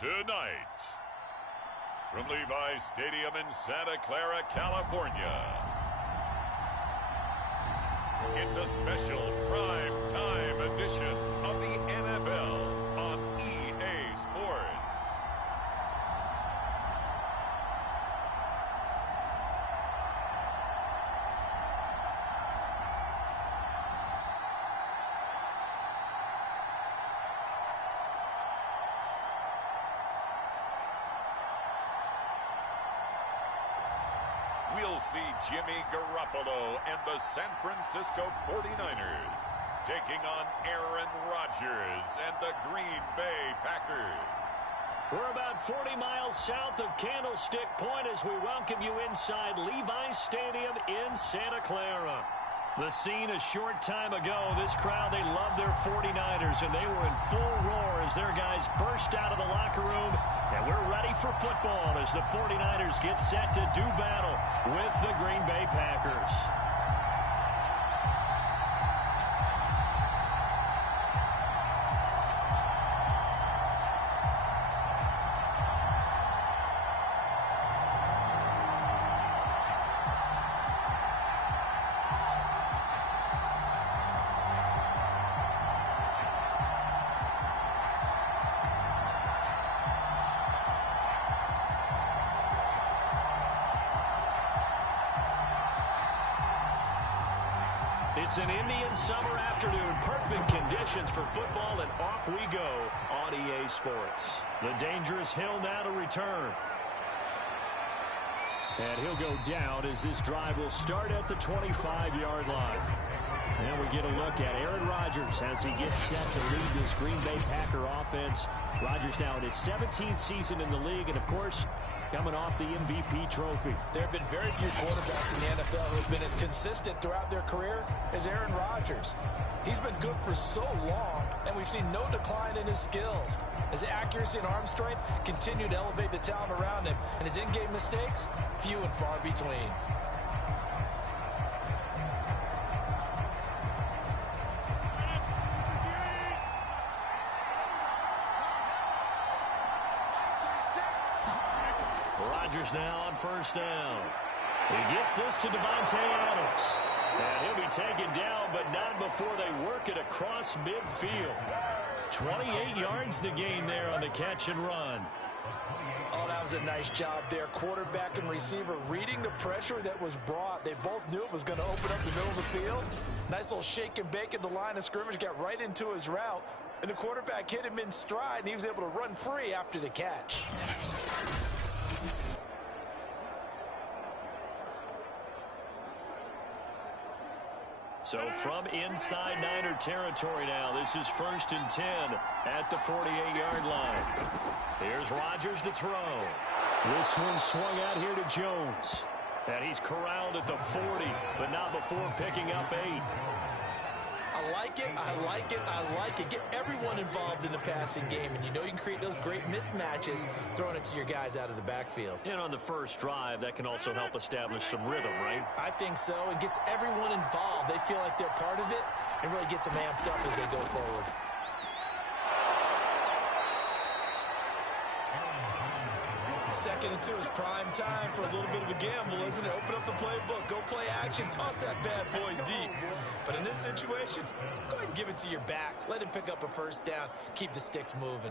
Tonight, from Levi Stadium in Santa Clara, California, it's a special prime time edition of the NFL on EA Sports. We'll see Jimmy Garoppolo and the San Francisco 49ers taking on Aaron Rodgers and the Green Bay Packers. We're about 40 miles south of Candlestick Point as we welcome you inside Levi Stadium in Santa Clara. The scene a short time ago, this crowd, they love their 49ers, and they were in full roar as their guys burst out of the locker room. And we're ready for football as the 49ers get set to do battle with the Green Bay Packers. It's an Indian summer afternoon. Perfect conditions for football, and off we go on EA Sports. The dangerous hill now to return. And he'll go down as this drive will start at the 25-yard line. And we get a look at Aaron Rodgers as he gets set to lead this Green Bay Packer offense. Rodgers now in his 17th season in the league, and of course, coming off the MVP trophy. There have been very few quarterbacks in the NFL who have been as consistent throughout their career as Aaron Rodgers. He's been good for so long, and we've seen no decline in his skills. His accuracy and arm strength continue to elevate the talent around him, and his in-game mistakes, few and far between. Rodgers now on first down. He gets this to Devontae Adams. And he'll be taken down, but not before they work it across midfield. 28 yards the gain there on the catch and run. Oh, that was a nice job there. Quarterback and receiver reading the pressure that was brought. They both knew it was going to open up the middle of the field. Nice little shake and bake at the line of scrimmage. Got right into his route. And the quarterback hit him in stride, and he was able to run free after the catch. So from inside Niner territory now, this is 1st and 10 at the 48-yard line. Here's Rodgers to throw. This one swung out here to Jones. And he's corralled at the 40, but not before picking up 8. I like it, I like it, I like it. Get everyone involved in the passing game, and you know you can create those great mismatches throwing it to your guys out of the backfield. And on the first drive, that can also help establish some rhythm, right? I think so. It gets everyone involved. They feel like they're part of it and really gets them amped up as they go forward. Second and 2 is prime time for a little bit of a gamble, isn't it? Open up the playbook, go play action, toss that bad boy deep. But in this situation, go ahead and give it to your back. Let him pick up a first down. Keep the sticks moving.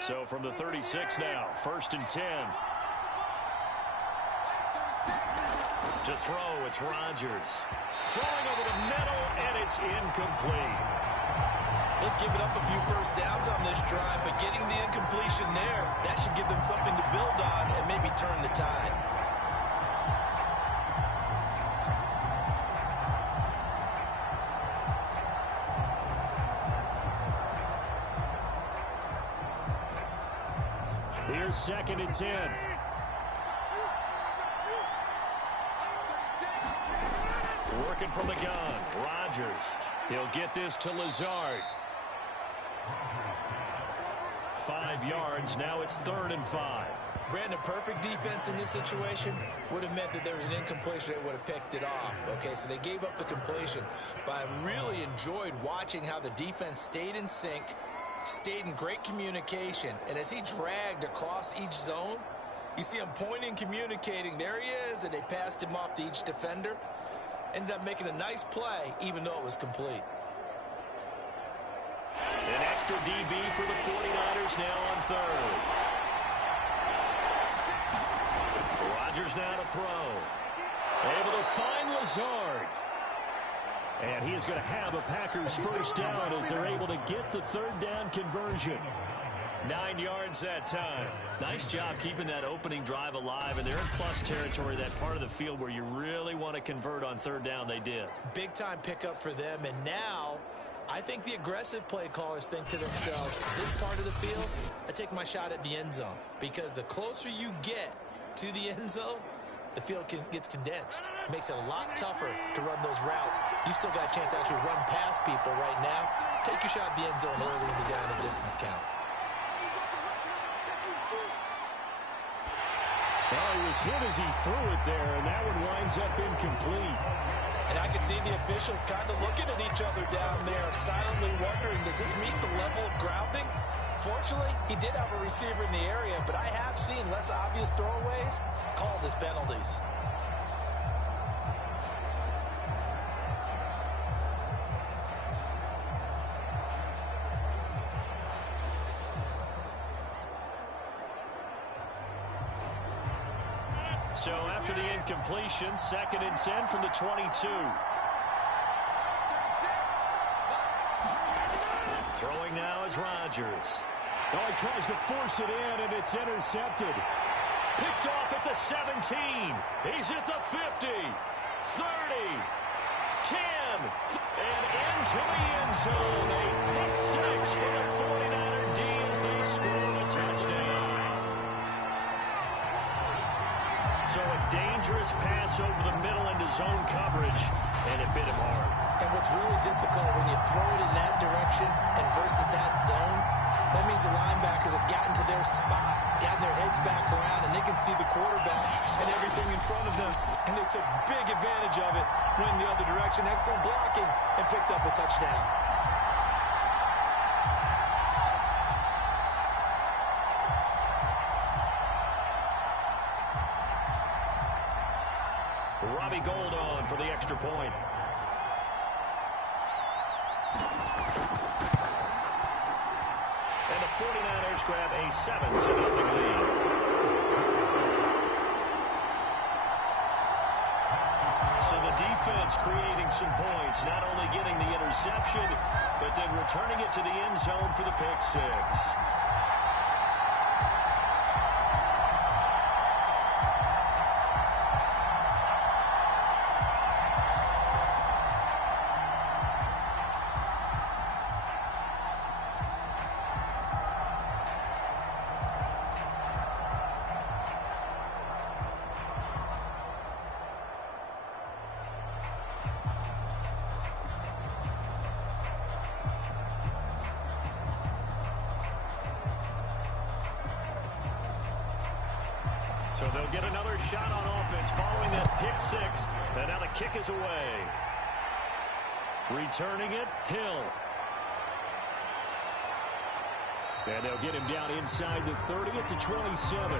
So from the 36 now, 1st and 10. To throw, it's Rodgers. Throwing over the middle, and it's incomplete. They've given up a few first downs on this drive, but getting the incompletion there, that should give them something to build on and maybe turn the tide. Here's 2nd and 10. Working from the gun, Rodgers. He'll get this to Lazard. 5 yards. Now it's 3rd and 5. Brandon, perfect defense in this situation would have meant that there was an incompletion that would have picked it off. Okay, so they gave up the completion. But I really enjoyed watching how the defense stayed in sync stayed in great communication. And as he dragged across each zone, you see him pointing, communicating. There he is, and they passed him off to each defender. Ended up making a nice play, even though it was complete. An extra DB for the 49ers now on third. Rodgers now to throw. Able to find Lazard. And he is going to have a Packers first down as they're able to get the third down conversion. 9 yards that time. Nice job keeping that opening drive alive, and they're in plus territory, that part of the field where you really want to convert on third down. They did. Big-time pickup for them, and now I think the aggressive play callers think to themselves, this part of the field, I take my shot at the end zone, because the closer you get to the end zone, the field gets condensed. Makes it a lot tougher to run those routes. You still got a chance to actually run past people right now. Take your shot at the end zone early in the down and distance count. Well, he was hit as he threw it there, and that one winds up incomplete. And I can see the officials kind of looking at each other down there, silently wondering, does this meet the level of grounding? Fortunately, he did have a receiver in the area, but I have seen less obvious throwaways called as penalties. So after the incompletion, 2nd and 10 from the 22. Throwing now is Rodgers. Oh, he tries to force it in, and it's intercepted. Picked off at the 17. He's at the 50, 30, 10, and into the end zone. A pick six for the 49er D as they score a touchdown. So a dangerous pass over the middle into zone coverage, and it bit him hard. And what's really difficult when you throw it in that direction and versus that zone, that means the linebackers have gotten to their spot, gotten their heads back around, and they can see the quarterback and everything in front of them. And they took big advantage of it, went the other direction, excellent blocking, and picked up a touchdown. Robbie Gould on for the extra point. And the 49ers grab a 7-0 lead. So the defense creating some points, not only getting the interception, but then returning it to the end zone for the pick six. So they'll get another shot on offense following that pick six. And now the kick is away. Returning it, Hill. And they'll get him down inside the 30 at the 27.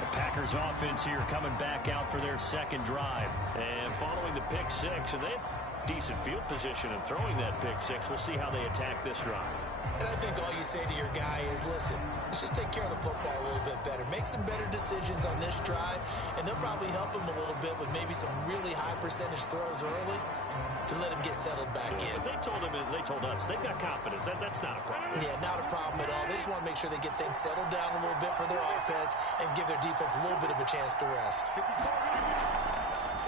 The Packers offense here coming back out for their second drive. And following the pick six, and they have decent field position and throwing that pick six. We'll see how they attack this drive. And I think all you say to your guy is, listen, let's just take care of the football a little bit better. Make some better decisions on this drive, and they'll probably help him a little bit with maybe some really high percentage throws early to let him get settled back in. They told us they've got confidence. That's not a problem. Yeah, not a problem at all. They just want to make sure they get things settled down a little bit for their offense and give their defense a little bit of a chance to rest.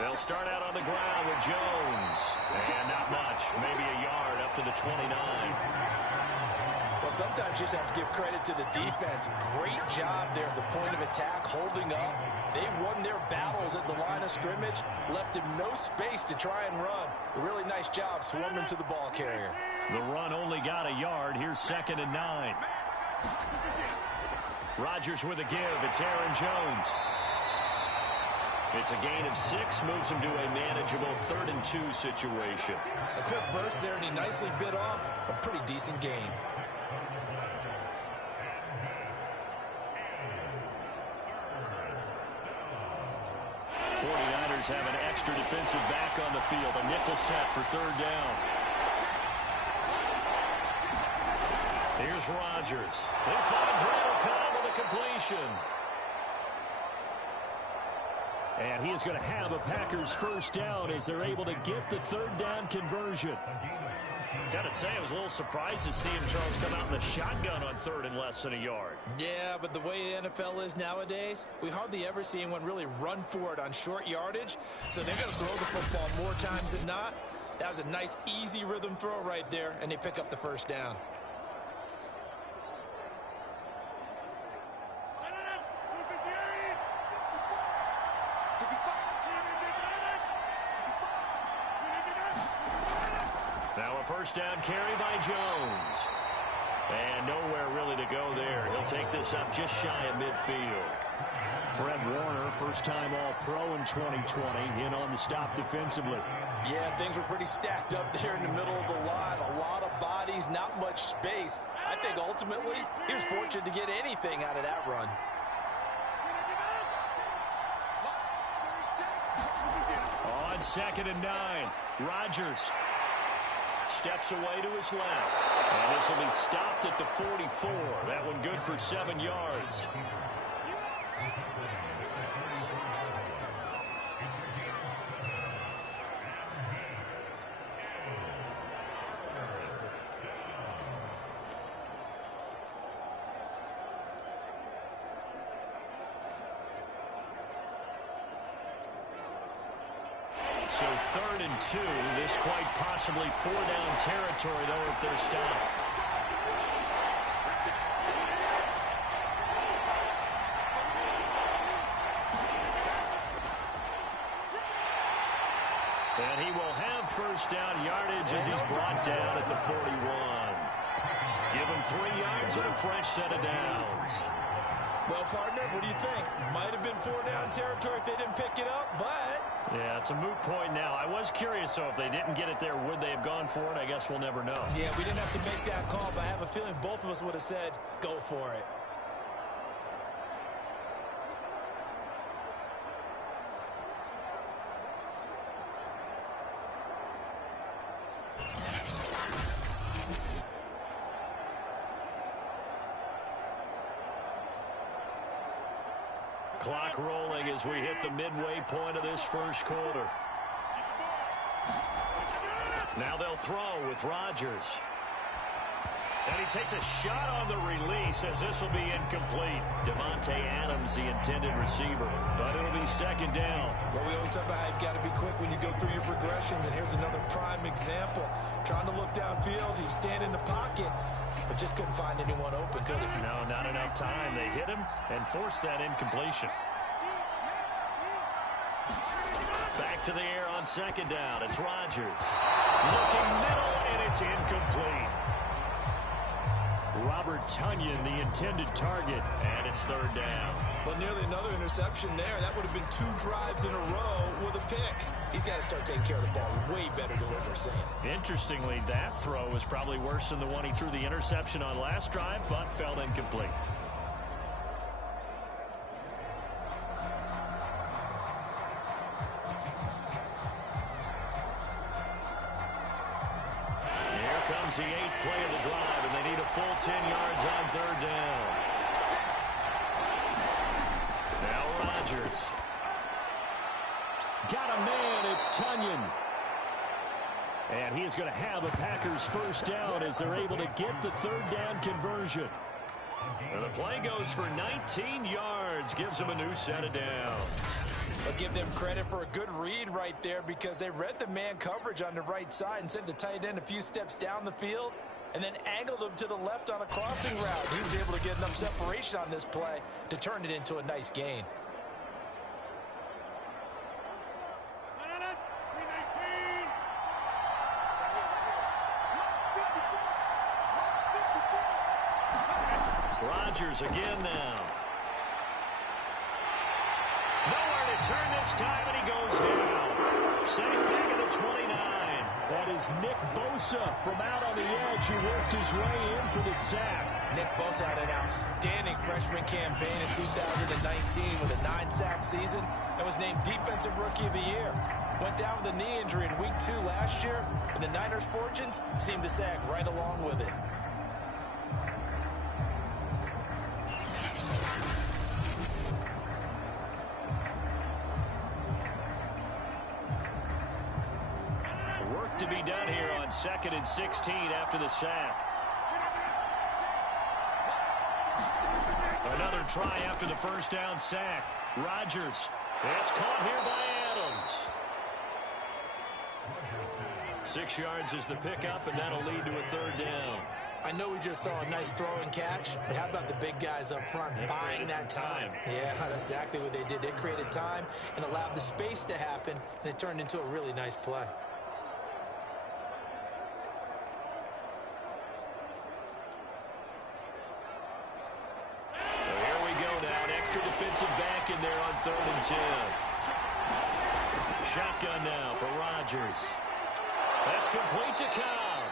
They'll start out on the ground with Jones. And not much, maybe a yard up to the 29. Well, sometimes you just have to give credit to the defense. Great job there at the point of attack, holding up. They won their battles at the line of scrimmage, left him no space to try and run. A really nice job swarming to the ball carrier. The run only got a yard. Here's 2nd and 9. Rodgers with a give. It's Aaron Jones. It's a gain of 6, moves him to a manageable 3rd and 2 situation. A quick burst there, and he nicely bit off a pretty decent gain. Have an extra defensive back on the field. A nickel set for 3rd down. Here's Rodgers. He finds Randall Cobb with a completion. And he is going to have a Packers 1st down as they're able to get the 3rd down conversion. Got to say, I was a little surprised to see him, Charles, come out in the shotgun on 3rd and less than a yard. Yeah, but the way the NFL is nowadays, we hardly ever see anyone really run for it on short yardage. So they're going to throw the football more times than not. That was a nice, easy rhythm throw right there, and they pick up the 1st down. Now a 1st down carry by Jones. And nowhere really to go there. He'll take this up just shy of midfield. Fred Warner, first-time All-Pro in 2020, in on the stop defensively. Yeah, things were pretty stacked up there in the middle of the line. A lot of bodies, not much space. I think ultimately he was fortunate to get anything out of that run. On 2nd and 9, Rodgers steps away to his left. And this will be stopped at the 44. That one good for 7 yards. So 3rd and 2. This quite possibly 4-down territory, though, if they're stopped. And he will have 1st down yardage as he's brought down at the 41. Give him 3 yards and a fresh set of downs. Well, partner, what do you think? Might have been 4-down territory if they didn't pick it up, but... Yeah, it's a moot point now. I was curious, so if they didn't get it there, would they have gone for it? I guess we'll never know. Yeah, we didn't have to make that call, but I have a feeling both of us would have said, go for it. Clock rolling as we hit the midway point of this 1st quarter. Now they'll throw with Rodgers. And he takes a shot on the release as this will be incomplete. Devontae Adams, the intended receiver. But it'll be 2nd down. Well, we always talk about how you've got to be quick when you go through your progressions. And here's another prime example. Trying to look downfield. He was standing in the pocket, but just couldn't find anyone open, could he? No, not enough time. They hit him and forced that incompletion. Back to the air on 2nd down. It's Rodgers. Looking middle, and it's incomplete. Robert Tonyan, the intended target, and it's 3rd down. Well, nearly another interception there. That would have been 2 drives in a row with a pick. He's got to start taking care of the ball way better than what we're saying. Interestingly, that throw was probably worse than the one he threw the interception on last drive, but fell incomplete. Here comes the 8th play of the drive, and they need a full 10 yards on 3rd down. Now Rodgers. Got a man, it's Tonyan. And he is going to have a Packers 1st down as they're able to get the 3rd down conversion. And the play goes for 19 yards, gives them a new set of downs. I'll give them credit for a good read right there because they read the man coverage on the right side and sent the tight end a few steps down the field and then angled him to the left on a crossing route. He was able to get enough separation on this play to turn it into a nice gain. Rodgers again now. Nowhere to return this time, and he goes down. Sacked back at the 29. That is Nick Bosa from out on the edge who worked his way in for the sack. Nick Bosa had an outstanding freshman campaign in 2019 with a 9-sack season and was named Defensive Rookie of the Year. Went down with a knee injury in Week 2 last year, and the Niners' fortunes seemed to sag right along with it. Work to be done here on 2nd and 16 after the sack. Another try after the first down sack. Rodgers. It's caught here by Adams. 6 yards is the pickup, and that'll lead to a 3rd down. I know we just saw a nice throw and catch, but how about the big guys up front buying that time? Yeah, that's exactly what they did. They created time and allowed the space to happen, and it turned into a really nice play. Here we go now. An extra defensive back in there on 3rd and 10. Shotgun now for Rodgers. That's complete to Cobb.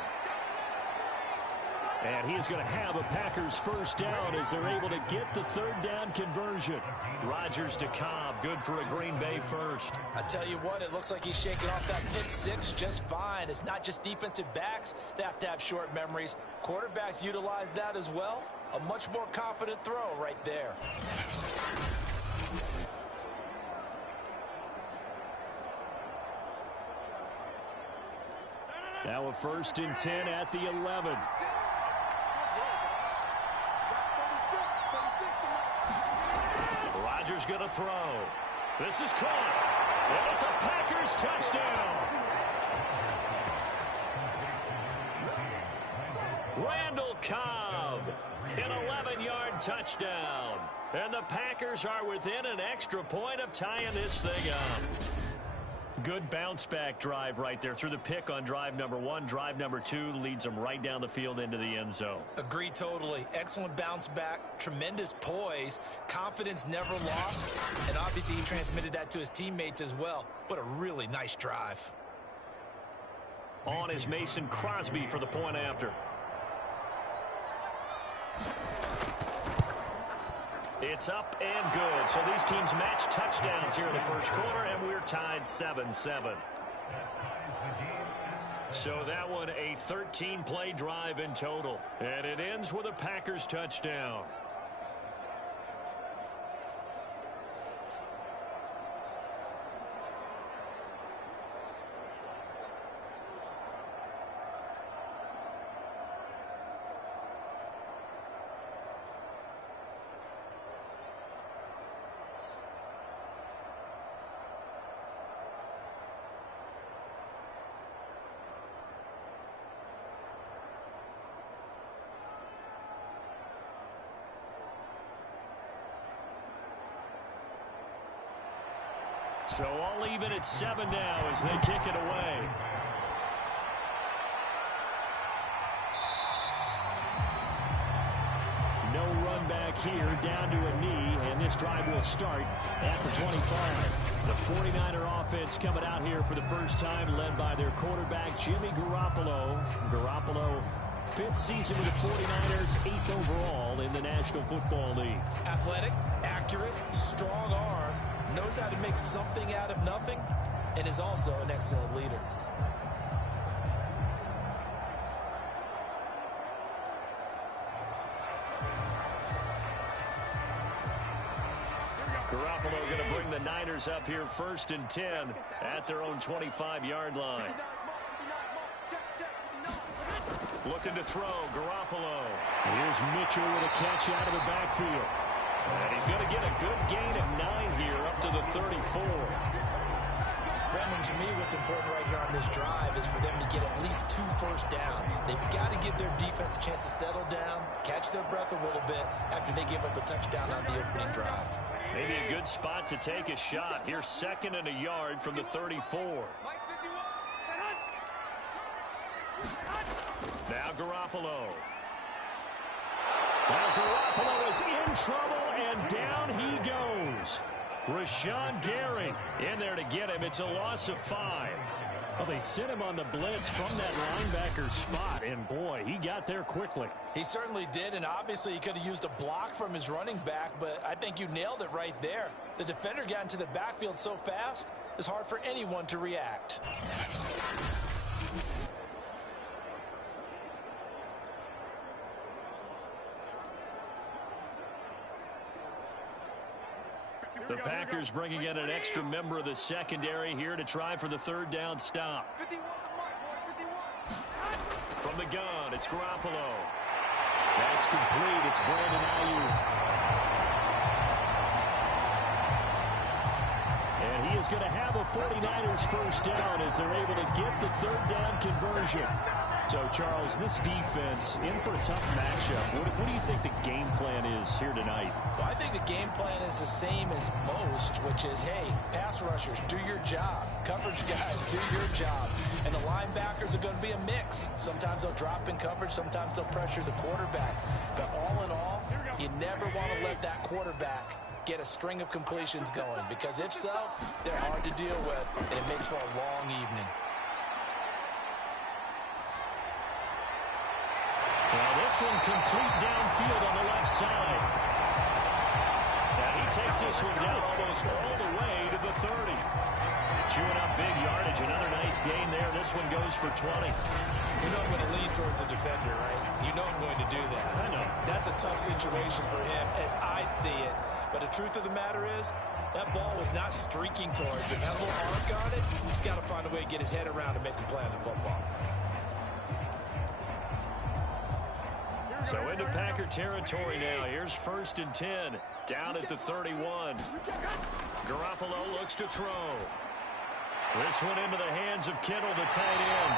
And he is going to have a Packers first down as they're able to get the 3rd down conversion. Rodgers to Cobb, good for a Green Bay first. I tell you what, it looks like he's shaking off that pick 6 just fine. It's not just defensive backs that have to have short memories. Quarterbacks utilize that as well. A much more confident throw right there. Now a 1st and 10 at the 11. Rodgers going to throw. This is caught. And it's a Packers touchdown. Randall Cobb, an 11-yard touchdown. And the Packers are within an extra point of tying this thing up. Good bounce-back drive right there through the pick on drive number 1. Drive number 2 leads them right down the field into the end zone. Agree totally. Excellent bounce back, tremendous poise, confidence never lost, and obviously he transmitted that to his teammates as well. What a really nice drive. On is Mason Crosby for the point after. It's up and good. So these teams match touchdowns here in the first quarter, and we're tied 7-7. So that one a 13-play drive in total. And it ends with a Packers touchdown. So all even at 7 now as they kick it away. No run back here, down to a knee, and this drive will start at the 25. The 49er offense coming out here for the first time, led by their quarterback, Jimmy Garoppolo. Garoppolo, 5th season with the 49ers, 8th overall in the National Football League. Athletic, accurate, strong arm, knows how to make something out of nothing, and is also an excellent leader. Garoppolo going to bring the Niners up here 1st and 10 at their own 25-yard line. Looking to throw, Garoppolo. Here's Mitchell with a catch out of the backfield. And he's going to get a good gain of 9 here up to the 34. Brandon, to me, what's important right here on this drive is for them to get at least 2 first downs. They've got to give their defense a chance to settle down, catch their breath a little bit after they give up a touchdown on the opening drive. Maybe a good spot to take a shot. Here's 2nd and a yard from the 34. Now Garoppolo. Now Garoppolo is in trouble, and down he goes. Rashawn Gary in there to get him. It's a loss of 5. Well, they sent him on the blitz from that linebacker spot, and boy, he got there quickly. He certainly did, and obviously he could have used a block from his running back, but I think you nailed it right there. The defender got into the backfield so fast, it's hard for anyone to react. The Packers bringing in an extra member of the secondary here to try for the third down stop. From the gun, it's Garoppolo. That's complete. It's Brandon Ayuk. And he is going to have a 49ers first down as they're able to get the third down conversion. So, Charles, this defense in for a tough matchup. What do you think the game plan is here tonight? Well, I think the game plan is the same as most, which is, hey, pass rushers, do your job. Coverage guys, do your job. And the linebackers are going to be a mix. Sometimes they'll drop in coverage. Sometimes they'll pressure the quarterback. But all in all, you never want to let that quarterback get a string of completions going, because if so, they're hard to deal with, and it makes for a long evening. Well, this one complete downfield on the left side. And he takes this one down almost all the way to the 30. Chewing up big yardage. Another nice gain there. This one goes for 20. You know I'm going to lean towards the defender, right? You know I'm going to do that. I know. That's a tough situation for him as I see it. But the truth of the matter is, that ball was not streaking towards him. That little arc on it, he's got to find a way to get his head around and make the play on the football. So into Packer territory now. Here's 1st and 10. Down at the 31. Garoppolo looks to throw. This one into the hands of Kittle, the tight end.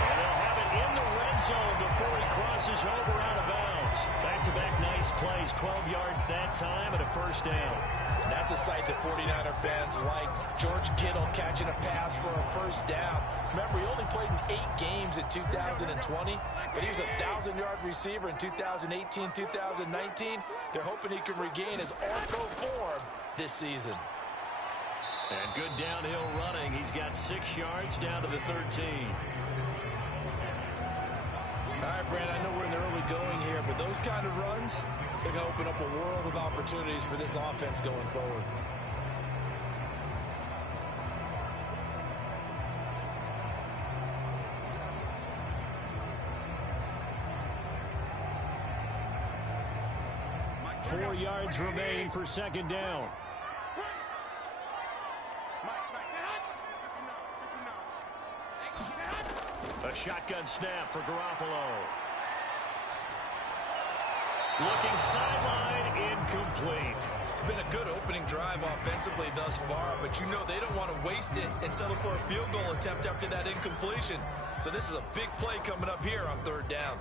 And they'll have it in the red zone before he crosses over out of bounds. Back-to-back nice plays. 12 yards that time and a first down. And that's a sight that 49er fans like. George Kittle catching a pass for a first down. Remember, he only played in 8 games in 2020, but he was a 1,000-yard receiver in 2018, 2019. They're hoping he can regain his all-pro form this season. And good downhill running. He's got 6 yards down to the 13. All right, Brand, I know we're in the early going here, but those kind of runs, they're going to open up a world of opportunities for this offense going forward. Four yards remain for second down. A shotgun snap for Garoppolo. Looking sideline, incomplete. It's been a good opening drive offensively thus far, but you know they don't want to waste it and settle for a field goal attempt after that incompletion. So this is a big play coming up here on third down.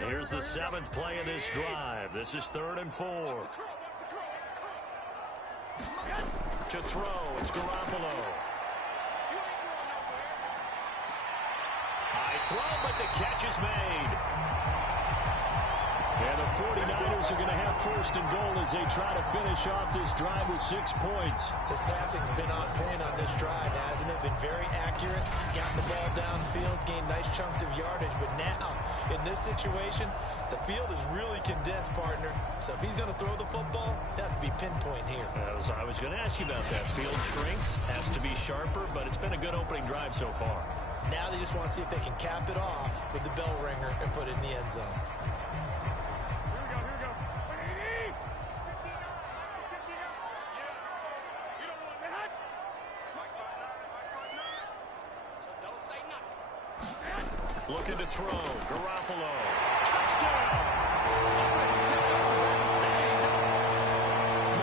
Here's the 7th play of this drive. This is 3rd and 4. To throw, it's Garoppolo. High throw, but the catch is made. And the 49ers are going to have 1st and goal as they try to finish off this drive with 6 points. His passing's been on point on this drive, hasn't it? Been very accurate, gotten the ball downfield, gained nice chunks of yardage. But now, in this situation, the field is really condensed, partner. So if he's going to throw the football, that has to be pinpoint here. I was going to ask you about that. Field shrinks, has to be sharper, but it's been a good opening drive so far. Now they just want to see if they can cap it off with the bell ringer and put it in the end zone. Looking to throw. Garoppolo. Touchdown!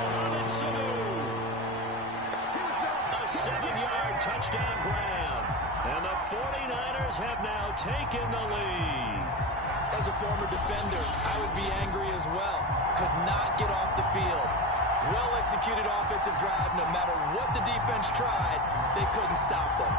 Mohamed Sanu. A 7-yard touchdown grab. And the 49ers have now taken the lead. As a former defender, I would be angry as well. Could not get off the field. Well-executed offensive drive. No matter what the defense tried, they couldn't stop them.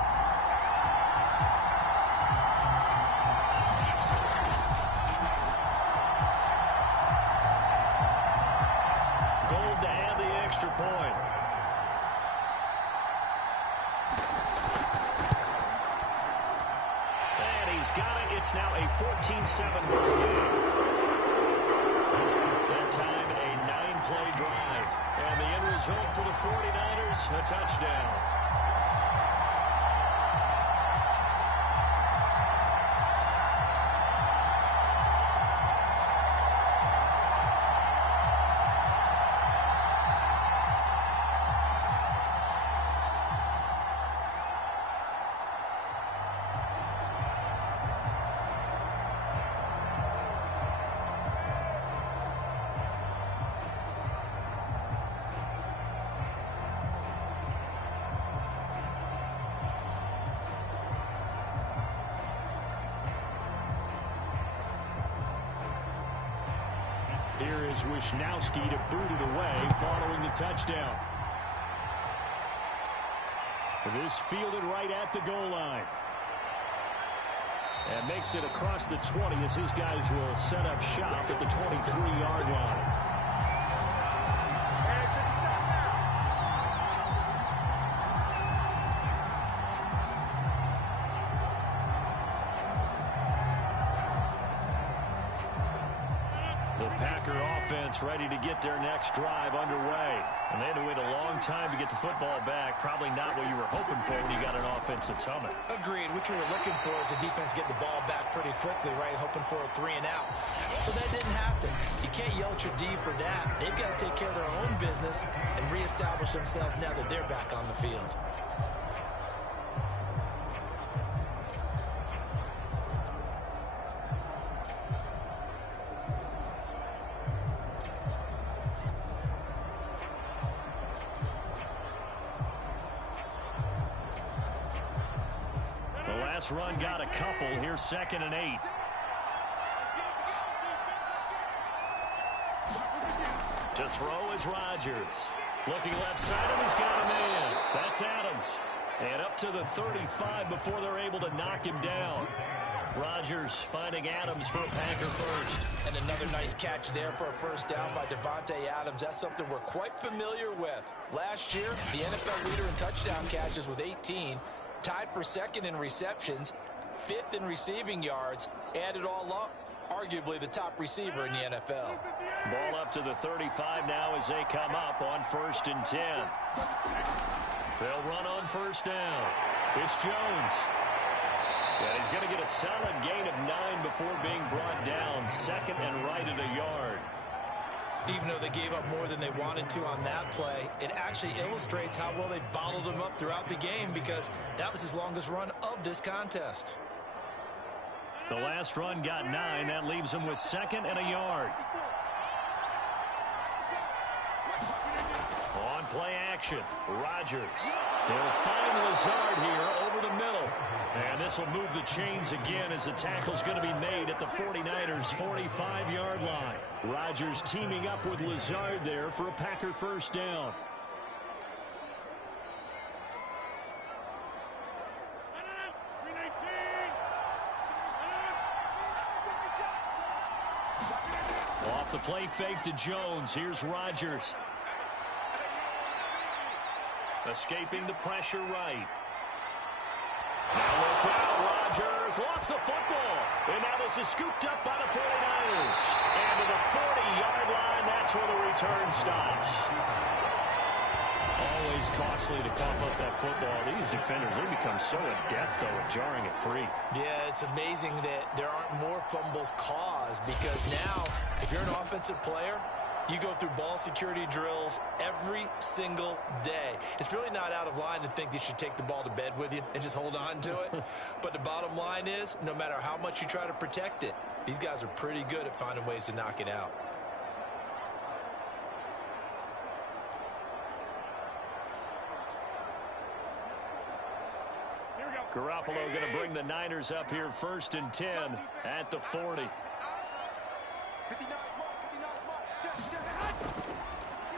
He's got it. It's now a 14-7 ball game. That time, a 9-play drive. And the end result for the 49ers, a touchdown. Here is Wisnowski to boot it away following the touchdown. This fielded right at the goal line. And makes it across the 20 as his guys will set up shop at the 23-yard line. Offense ready to get their next drive underway. And they had to wait a long time to get the football back. Probably not what you were hoping for when you got an offense that's humming. Agreed. What you were looking for is the defense getting the ball back pretty quickly, right? Hoping for a 3-and-out. So that didn't happen. You can't yell at your D for that. They've got to take care of their own business and reestablish themselves now that they're back on the field. Run got a couple. Here's 2nd and 8. To throw is Rodgers. Looking left side, and he's got a man. That's Adams. And up to the 35 before they're able to knock him down. Rodgers finding Adams for a Packer first. And another nice catch there for a first down by Devontae Adams. That's something we're quite familiar with. Last year, the NFL leader in touchdown catches with 18. Tied for 2nd in receptions, 5th in receiving yards, add it all up, arguably the top receiver in the NFL. Ball up to the 35 now as they come up on 1st and 10. They'll run on first down. It's Jones. And he's going to get a solid gain of 9 before being brought down. 2nd and right at a yard. Even though they gave up more than they wanted to on that play, it actually illustrates how well they bottled them up throughout the game because that was his longest run of this contest. The last run got 9. That leaves them with 2nd and a yard. On play action, Rodgers. They'll find Lazard here over the middle. And this will move the chains again as the tackle's going to be made at the 49ers' 45-yard line. Rodgers teaming up with Lazard there for a Packer first down. Off the play fake to Jones. Here's Rodgers. Escaping the pressure right. Now look out, Rodgers lost the football. And now this is scooped up by the 49ers. And to the 40-yard line, that's where the return stops. Always costly to cough up that football. These defenders, they become so adept, though, at jarring it free. Yeah, it's amazing that there aren't more fumbles caused because now, if you're an offensive player, you go through ball security drills every single day. It's really not out of line to think that you should take the ball to bed with you and just hold on to it. But the bottom line is, no matter how much you try to protect it, these guys are pretty good at finding ways to knock it out. Garoppolo going to bring the Niners up here 1st and 10 at the 40.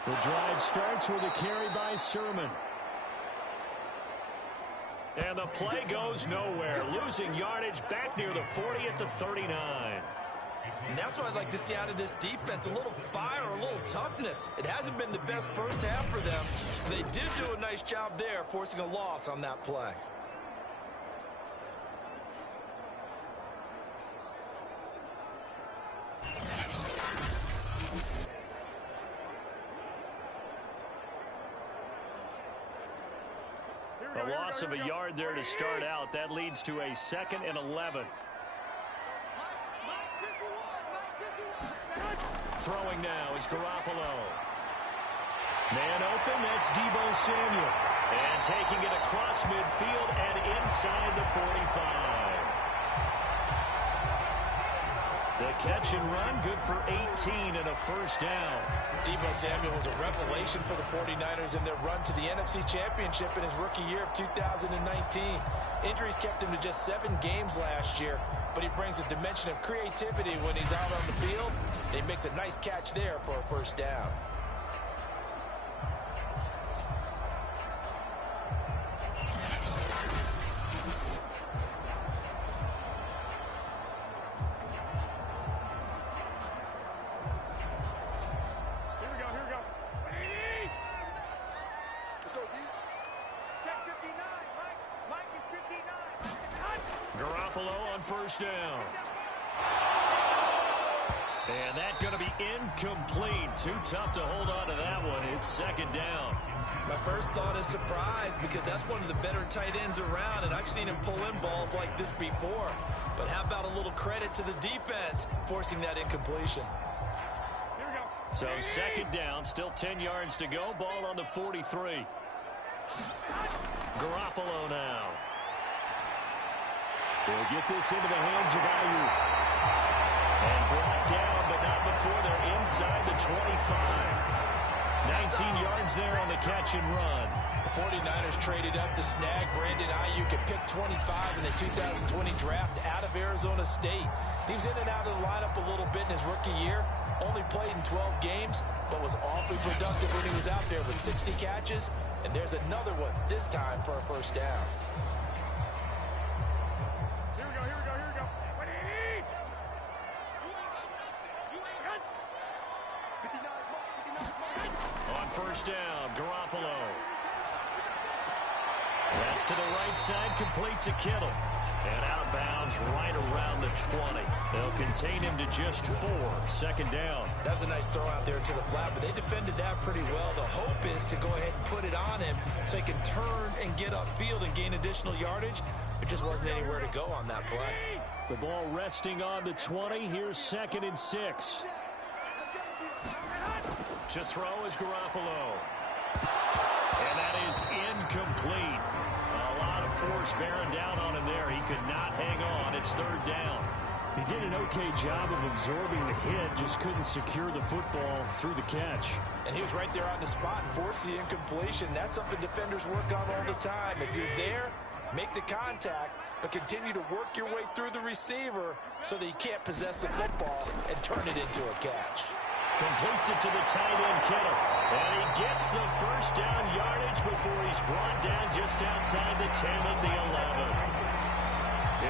The drive starts with a carry by Sermon. And the play goes nowhere. Losing yardage back near the 40 at the 39. And that's what I'd like to see out of this defense. A little fire, a little toughness. It hasn't been the best first half for them. They did do a nice job there, forcing a loss on that play. loss of a yard there to start out. That leads to a 2nd and 11. Throwing now is Garoppolo. Man open, that's Deebo Samuel. And taking it across midfield and inside the 45. The catch and run, good for 18 and a first down. Deebo Samuel was a revelation for the 49ers in their run to the NFC Championship in his rookie year of 2019. Injuries kept him to just 7 games last year, but he brings a dimension of creativity when he's out on the field. And he makes a nice catch there for a first down. Garoppolo on first down. And that's going to be incomplete. Too tough to hold on to that one. It's 2nd down. My first thought is surprise because that's one of the better tight ends around, and I've seen him pull in balls like this before. But how about a little credit to the defense forcing that incompletion? So 2nd down, still 10 yards to go. Ball on the 43. Garoppolo now. They'll get this into the hands of Ayuk. And brought down, but not before they're inside the 25. 19 yards there on the catch and run. The 49ers traded up to snag Brandon Ayuk at pick 25 in the 2020 draft out of Arizona State. He was in and out of the lineup a little bit in his rookie year. Only played in 12 games, but was awfully productive when he was out there with 60 catches. And there's another one, this time for a first down. First down, Garoppolo. That's to the right side, complete to Kittle. And out of bounds right around the 20. They'll contain him to just 4. 2nd down. That was a nice throw out there to the flat, but they defended that pretty well. The hope is to go ahead and put it on him so he can turn and get upfield and gain additional yardage. There just wasn't anywhere to go on that play. The ball resting on the 20. Here's 2nd and 6. To throw is Garoppolo. And that is incomplete. A lot of force bearing down on him there. He could not hang on. It's 3rd down. He did an okay job of absorbing the hit, just couldn't secure the football through the catch. And he was right there on the spot and forced the incompletion. That's something defenders work on all the time. If you're there, make the contact, but continue to work your way through the receiver so that you can't possess the football and turn it into a catch. Completes it to the tight end, Kittle. And he gets the first down yardage before he's brought down just outside the 10 at the 11.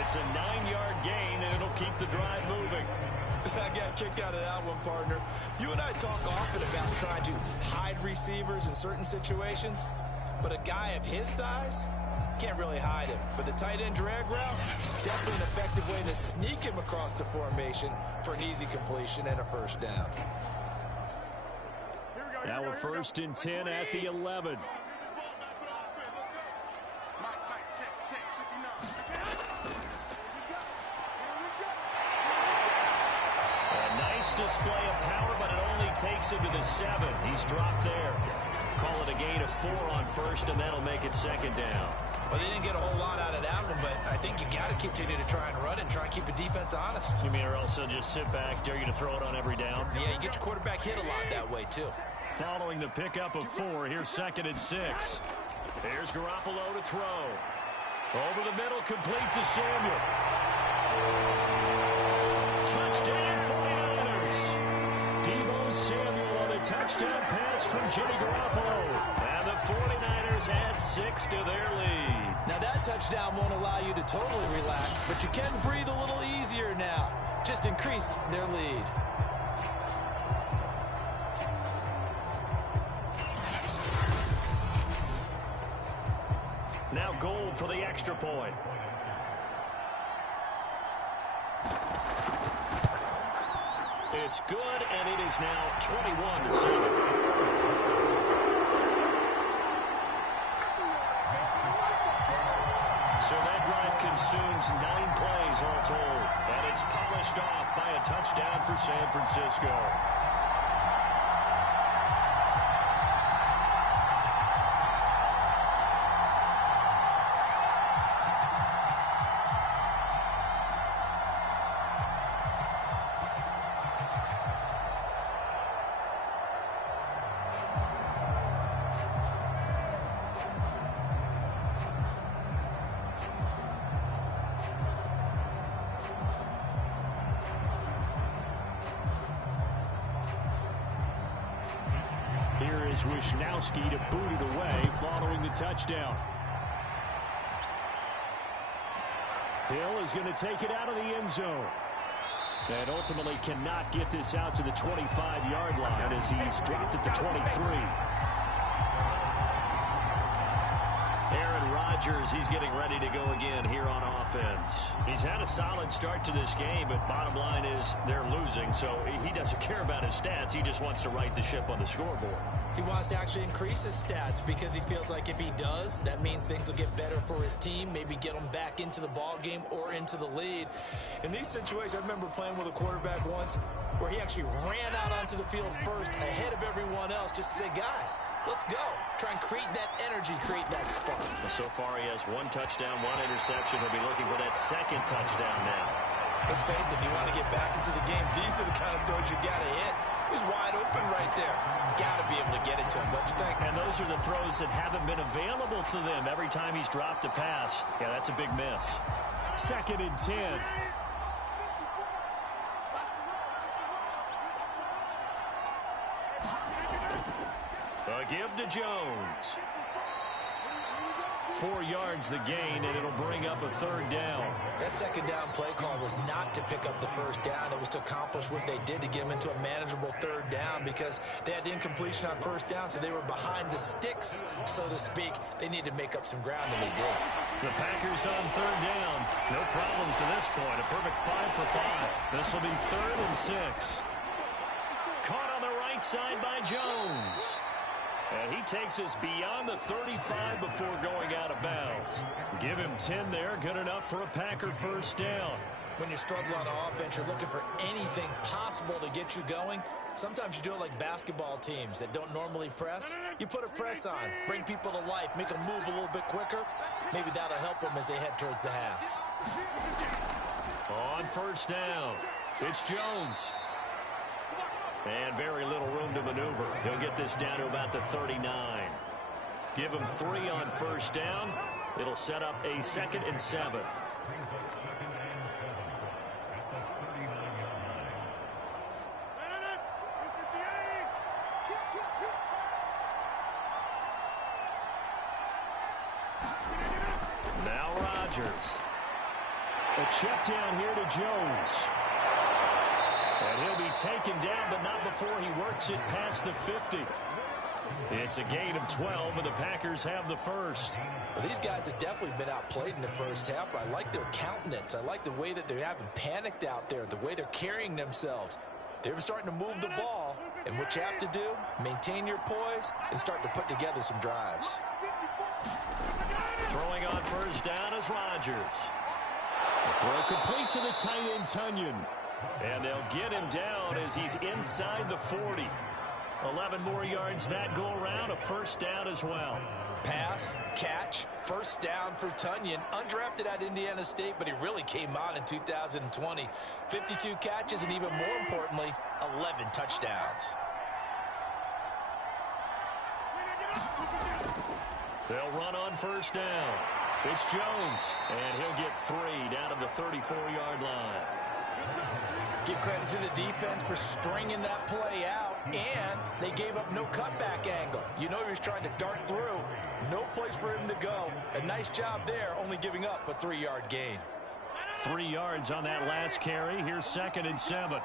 It's a 9-yard gain, and it'll keep the drive moving. I got a kick out of that one, partner. You and I talk often about trying to hide receivers in certain situations, but a guy of his size can't really hide him. But the tight end drag route, definitely an effective way to sneak him across the formation for an easy completion and a first down. Now a 1st and 10 at the 11. A nice display of power, but it only takes him to the 7. He's dropped there. Call it a gain of 4 on first, and that'll make it 2nd down. Well, they didn't get a whole lot out of that one, but I think you got to continue to try and run and try and keep the defense honest. You mean, or else they'll just sit back, dare you to throw it on every down? Yeah, you get your quarterback hit a lot that way, too. Following the pickup of 4, here's 2nd and 6. Here's Garoppolo to throw. Over the middle, complete to Samuel. Touchdown, 49ers. Deebo Samuel on a touchdown pass from Jimmy Garoppolo. And the 49ers add 6 to their lead. Now that touchdown won't allow you to totally relax, but you can breathe a little easier now. Just increased their lead. Now Gold for the extra point. It's good, and it is now 21-7. consumes 9 plays all told. And it's polished off by a touchdown for San Francisco. Here is Wisnowski to boot it away following the touchdown. Hill is going to take it out of the end zone. And ultimately cannot get this out to the 25-yard line as he's dropped at the 23. Aaron Rodgers, he's getting ready to go again here on offense. He's had a solid start to this game, but bottom line is they're losing, so he doesn't care about his stats. He just wants to right the ship on the scoreboard. He wants to actually increase his stats because he feels like if he does, that means things will get better for his team, maybe get them back into the ball game or into the lead. In these situations, I remember playing with a quarterback once where he actually ran out onto the field first ahead of everyone else just to say, guys, let's go. Try and create that energy, create that spark. Well, so far he has 1 touchdown, 1 interception. He'll be looking for that 2nd touchdown now. Let's face it, if you want to get back into the game, these are the kind of throws you got to hit. He's wide open right there. Got to be able to get it to him, don't you think? And those are the throws that haven't been available to them every time he's dropped a pass. Yeah, that's a big miss. 2nd and 10. A give to Jones. 4 yards the gain, and it'll bring up a 3rd down. That 2nd down play call was not to pick up the 1st down. It was to accomplish what they did to get them into a manageable 3rd down because they had the incompletion on 1st down, so they were behind the sticks, so to speak. They needed to make up some ground, and they did. The Packers on 3rd down. No problems to this point. A perfect 5 for 5. This will be 3rd and 6. Caught on the right side by Jones. And he takes us beyond the 35 before going out of bounds. Give him 10 there. Good enough for a Packer 1st down. When you struggle on offense, you're looking for anything possible to get you going. Sometimes you do it like basketball teams that don't normally press. You put a press on, bring people to life, make them move a little bit quicker. Maybe that'll help them as they head towards the half. On 1st down, it's Jones. And very little room to maneuver. He'll get this down to about the 39. Give him 3 on 1st down. It'll set up a 2nd and 7. Now Rodgers. A check down here to Jones. And he'll be taken down, but not before he works it past the 50. It's a gain of 12, and the Packers have the 1st. Well, these guys have definitely been outplayed in the 1st half, but I like their countenance. I like the way that they haven't panicked out there, the way they're carrying themselves. They're starting to move the ball, and what you have to do, maintain your poise and start to put together some drives. Throwing on 1st down is Rodgers. The throw complete to the tight end, Tunyon. And they'll get him down as he's inside the 40. 11 more yards that go around, a 1st down as well. Pass, catch, 1st down for Tunyon. Undrafted at Indiana State, but he really came on in 2020. 52 catches, and even more importantly, 11 touchdowns. They'll run on 1st down. It's Jones, and he'll get 3 down to the 34-yard line. Give credit to the defense for stringing that play out, and they gave up no cutback angle. You know he was trying to dart through. No place for him to go. A nice job there, only giving up a 3-yard gain. 3 yards on that last carry. Here's 2nd and 7.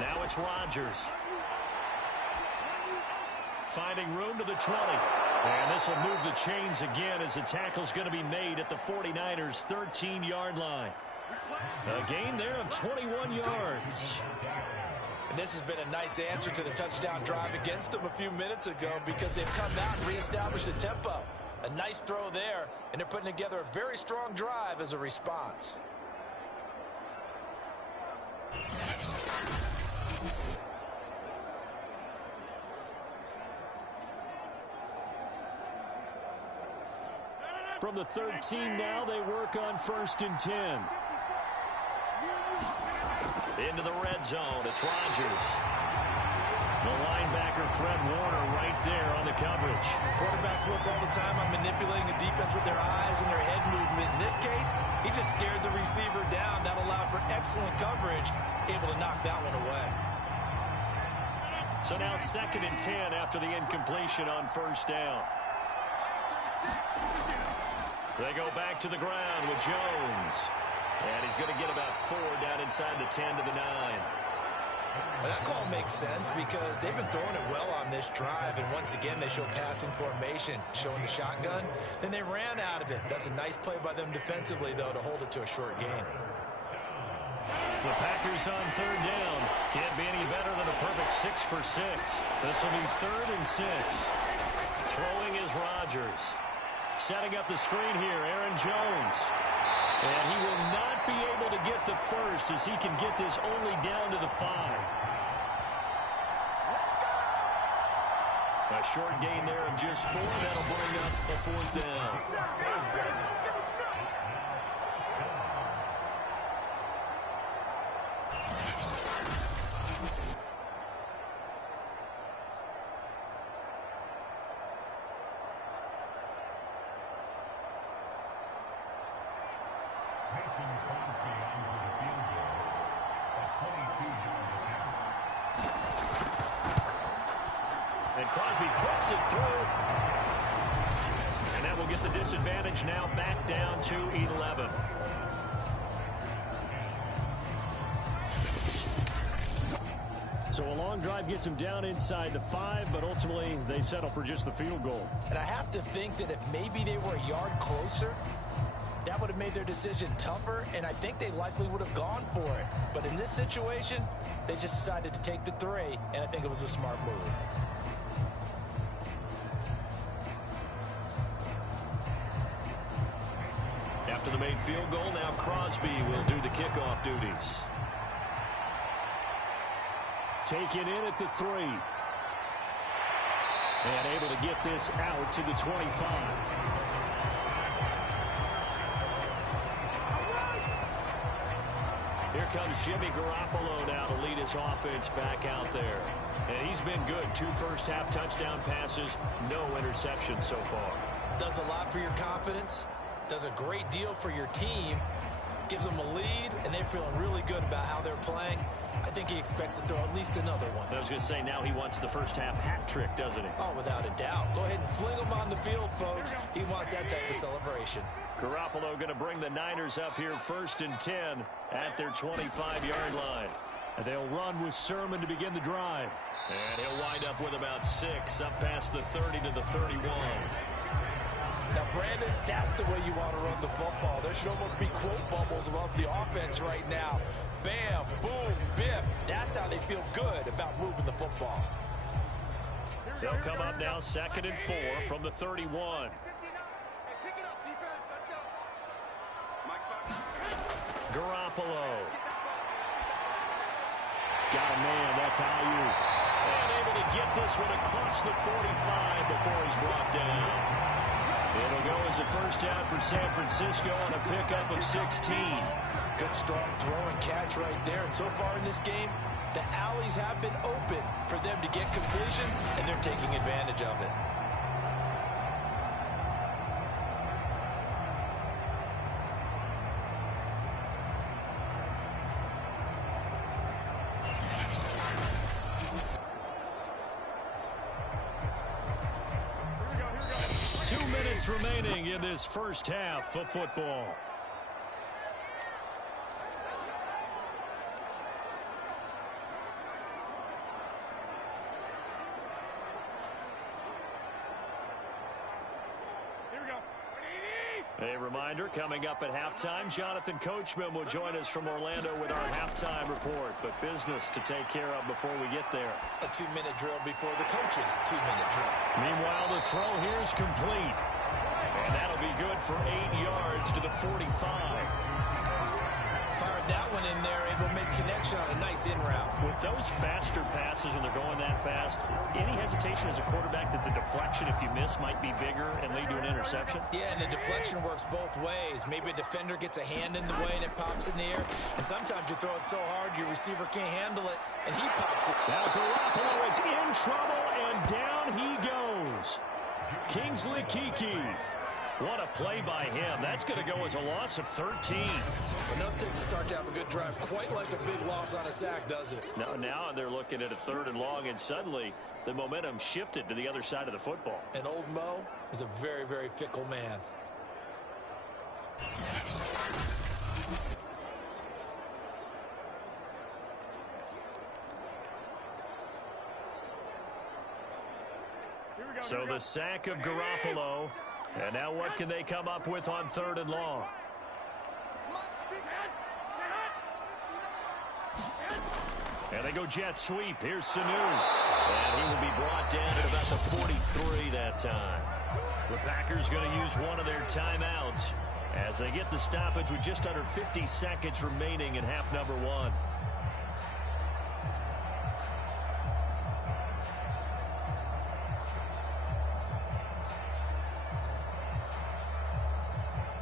Now it's Rodgers. Finding room to the 20. And this will move the chains again as the tackle's going to be made at the 49ers' 13-yard line. A gain there of 21 yards. And this has been a nice answer to the touchdown drive against them a few minutes ago because they've come out and reestablished the tempo. A nice throw there, and they're putting together a very strong drive as a response. From the 13 now, they work on 1st and 10. Into the red zone, it's Rodgers. The linebacker, Fred Warner, right there on the coverage. Quarterbacks work all the time on manipulating the defense with their eyes and their head movement. In this case, he just stared the receiver down. That allowed for excellent coverage, able to knock that one away. So now 2nd and 10 after the incompletion on 1st down. They go back to the ground with Jones. And he's going to get about 4 down inside the 10 to the 9. Well, that call makes sense because they've been throwing it well on this drive. And once again, they show passing formation, showing the shotgun. Then they ran out of it. That's a nice play by them defensively, though, to hold it to a short gain. The Packers on 3rd down. Can't be any better than a perfect 6 for 6. This will be 3rd and 6. Throwing is Rodgers. Setting up the screen here, Aaron Jones. And he will not be able to get the first as he can get this only down to the 5. A short gain there of just 4. That'll bring up a 4th down. And Crosby puts it through. And that will get the disadvantage now back down to 11. So a long drive gets them down inside the 5, but ultimately they settle for just the field goal. And I have to think that if maybe they were a yard closer, that would have made their decision tougher, and I think they likely would have gone for it. But in this situation, they just decided to take the 3, and I think it was a smart move. After the made field goal, now Crosby will do the kickoff duties. Taken in at the 3. And able to get this out to the 25. Here comes Jimmy Garoppolo now to lead his offense back out there. And he's been good. 2 first-half touchdown passes, no interceptions so far. Does a lot for your confidence. Does a great deal for your team. Gives them a lead, and they're feeling really good about how they're playing. I think he expects to throw at least another one. I was going to say, now he wants the first-half hat trick, doesn't he? Oh, without a doubt. Go ahead and fling him on the field, folks. He wants that type of celebration. Garoppolo going to bring the Niners up here 1st and 10 at their 25-yard line. And they'll run with Sermon to begin the drive. And he'll wind up with about 6 up past the 30 to the 31. Now, Brandon, that's the way you want to run the football. There should almost be quote bubbles above the offense right now. Bam, boom, biff. That's how they feel good about moving the football. They'll come up now 2nd and 4 from the 31. Garoppolo. Got a man, that's Ayu. And able to get this one across the 45 before he's brought down. It'll go as a first down for San Francisco on a pickup of 16. Good strong throw and catch right there. And so far in this game, the alleys have been open for them to get completions, and they're taking advantage of it. Remaining in this first half of football. A reminder, coming up at halftime, Jonathan Coachman will join us from Orlando with our halftime report. But business to take care of before we get there. A 2-minute drill before the coach's 2-minute drill. Meanwhile, the throw here is complete. for 8 yards to the 45. Fired that one in there, able to make connection on a nice in route. With those faster passes when they're going that fast, any hesitation as a quarterback that the deflection, if you miss, might be bigger and lead to an interception? Yeah, and the deflection works both ways. Maybe a defender gets a hand in the way and it pops in the air. And sometimes you throw it so hard your receiver can't handle it, and he pops it. Now Garoppolo is in trouble, and down he goes. Kingsley Keke. What a play by him. That's going to go as a loss of 13. Enough takes to start to have a good drive. Quite like a big loss on a sack, does it? Now they're looking at a 3rd and long, and suddenly the momentum shifted to the other side of the football. And old Mo is a very, very fickle man. So the sack of Garoppolo. And now what can they come up with on 3rd and long? And they go jet sweep. Here's Sanu. And he will be brought down at about the 43 that time. The Packers going to use one of their timeouts as they get the stoppage with just under 50 seconds remaining in half number 1.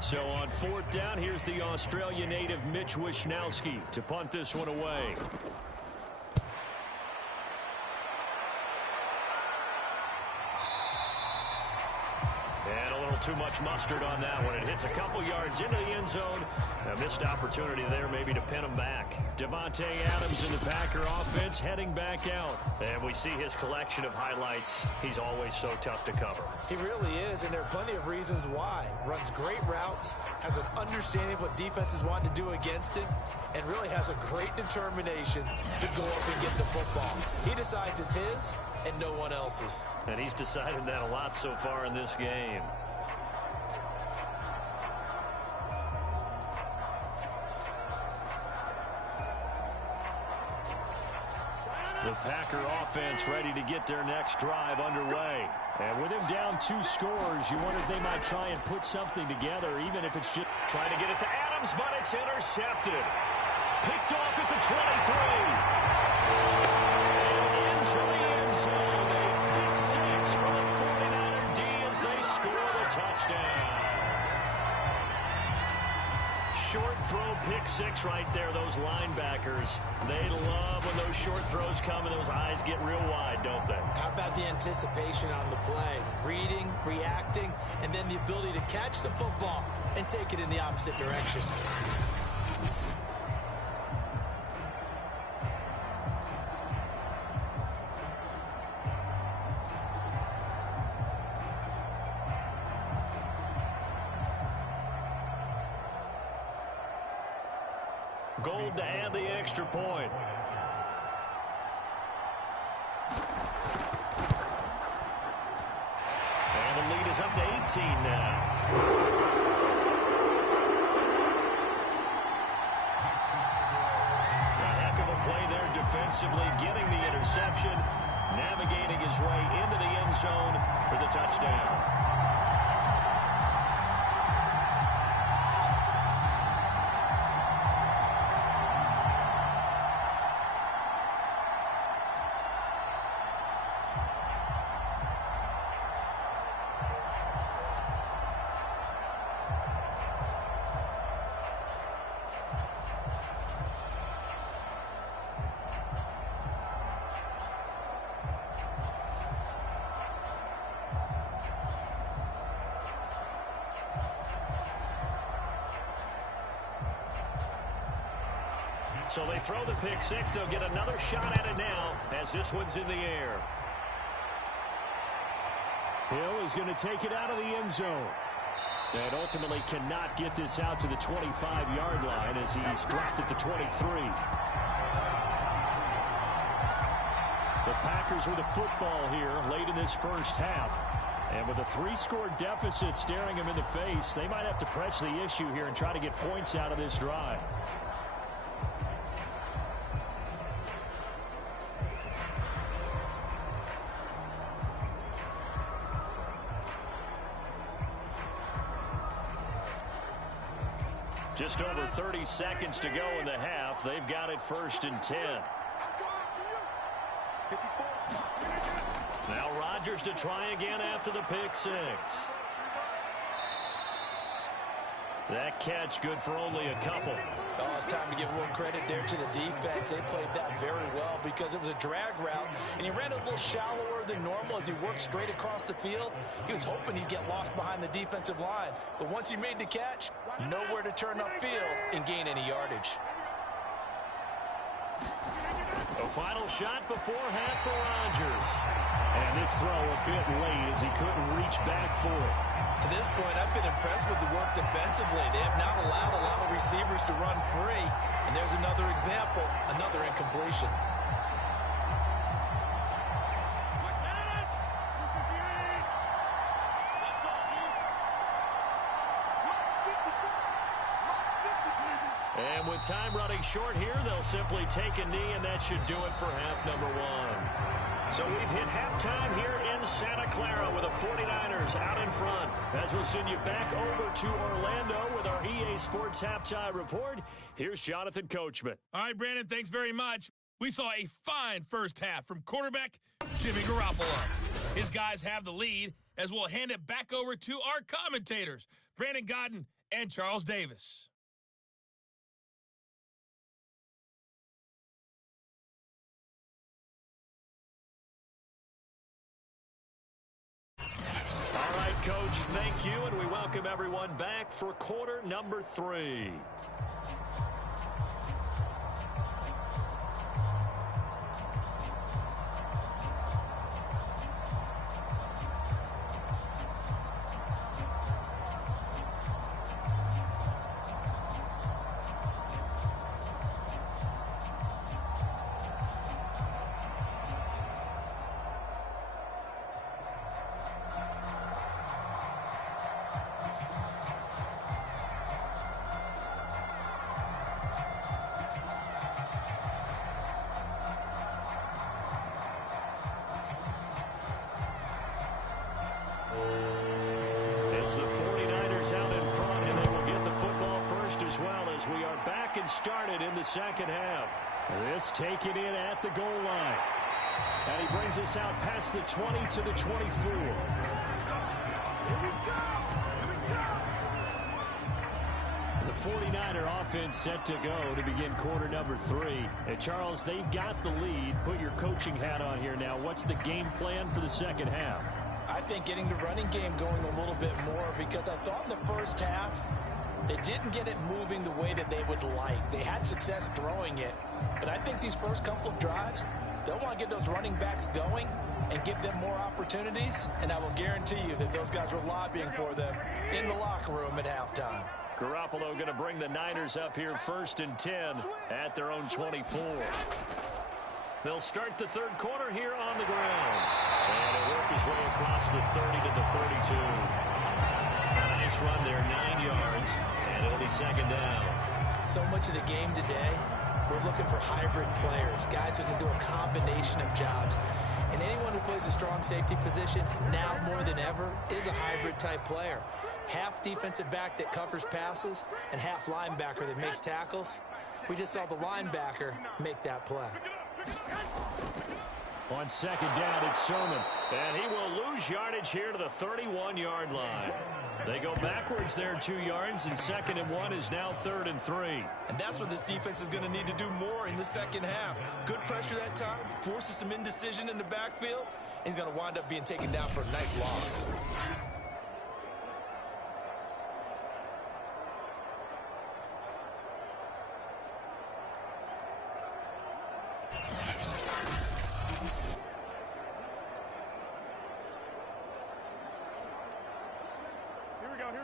So on 4th down, here's the Australia native Mitch Wishnowsky to punt this one away. And a little too much mustard on that one. It hits a couple yards into the end zone. A missed opportunity there maybe to pin him back. Devontae Adams in the Packer offense heading back out. And we see his collection of highlights. He's always so tough to cover. He really is, and there are plenty of reasons why. Runs great routes, has an understanding of what defenses want to do against him, and really has a great determination to go up and get the football. He decides it's his and no one else's. And he's decided that a lot so far in this game. The Packer offense ready to get their next drive underway. And with him down 2 scores, you wonder if they might try and put something together, even if it's just trying to get it to Adams, but it's intercepted. Picked off at the 23. And into the end zone. A pick 6 for the 49er D as they score the touchdown. Short throw pick 6 right there. Those linebackers, they love when those short throws come and those eyes get real wide, don't they? How about the anticipation on the play? Reading, reacting, and then the ability to catch the football and take it in the opposite direction. Gold to add the extra point. And the lead is up to 18 now. A heck of a play there defensively, getting the interception, navigating his way into the end zone for the touchdown. So they throw the pick 6. They'll get another shot at it now as this one's in the air. Hill is going to take it out of the end zone. And ultimately cannot get this out to the 25-yard line as he's dropped at the 23. The Packers with a football here late in this first half. And with a 3-score deficit staring them in the face, they might have to press the issue here and try to get points out of this drive. Just over 30 seconds to go in the half. They've got it 1st and 10. Now Rodgers to try again after the pick six. That catch good for only a couple. Oh, it's time to give a little credit there to the defense. They played that very well because it was a drag route, and he ran a little shallower than normal as he worked straight across the field. He was hoping he'd get lost behind the defensive line, but once he made the catch, nowhere to turn upfield and gain any yardage. A final shot before half for Rodgers. And this throw a bit late as he couldn't reach back for it. To this point, I've been impressed with the work defensively. They have not allowed a lot of receivers to run free. And there's another example, another incompletion. And with time running short here, they'll simply take a knee, and that should do it for half number one. So we've hit halftime here in Santa Clara with the 49ers out in front. As we'll send you back over to Orlando with our EA Sports Halftime Report, here's Jonathan Coachman. All right, Brandon, thanks very much. We saw a fine first half from quarterback Jimmy Garoppolo. His guys have the lead as we'll hand it back over to our commentators, Brandon Godden and Charles Davis. All right, Coach, thank you, and we welcome everyone back for quarter number 3. It's the 49ers out in front, and they will get the football first as well as we are back and started in the second half. This taken in at the goal line. And he brings us out past the 20 to the 24. The 49er offense set to go to begin quarter number 3. And Charles, they've got the lead. Put your coaching hat on here now. What's the game plan for the second half? I think getting the running game going a little bit more because I thought in the first half they didn't get it moving the way that they would like. They had success throwing it, but I think these first couple of drives, they'll want to get those running backs going and give them more opportunities, and I will guarantee you that those guys were lobbying for them in the locker room at halftime. Garoppolo going to bring the Niners up here 1st and 10 at their own 24. They'll start the third quarter here on the ground. And he'll work his way across the 30 to the 32. A nice run there, 9 yards, and it'll be second down. So much of the game today, we're looking for hybrid players, guys who can do a combination of jobs. And anyone who plays a strong safety position, now more than ever, is a hybrid type player. Half defensive back that covers passes and half linebacker that makes tackles. We just saw the linebacker make that play. On second down, it's Sermon. And he will lose yardage here to the 31-yard line. They go backwards there 2 yards, and 2nd and 1 is now 3rd and 3. And that's what this defense is going to need to do more in the second half. Good pressure that time, forces some indecision in the backfield. He's going to wind up being taken down for a nice loss.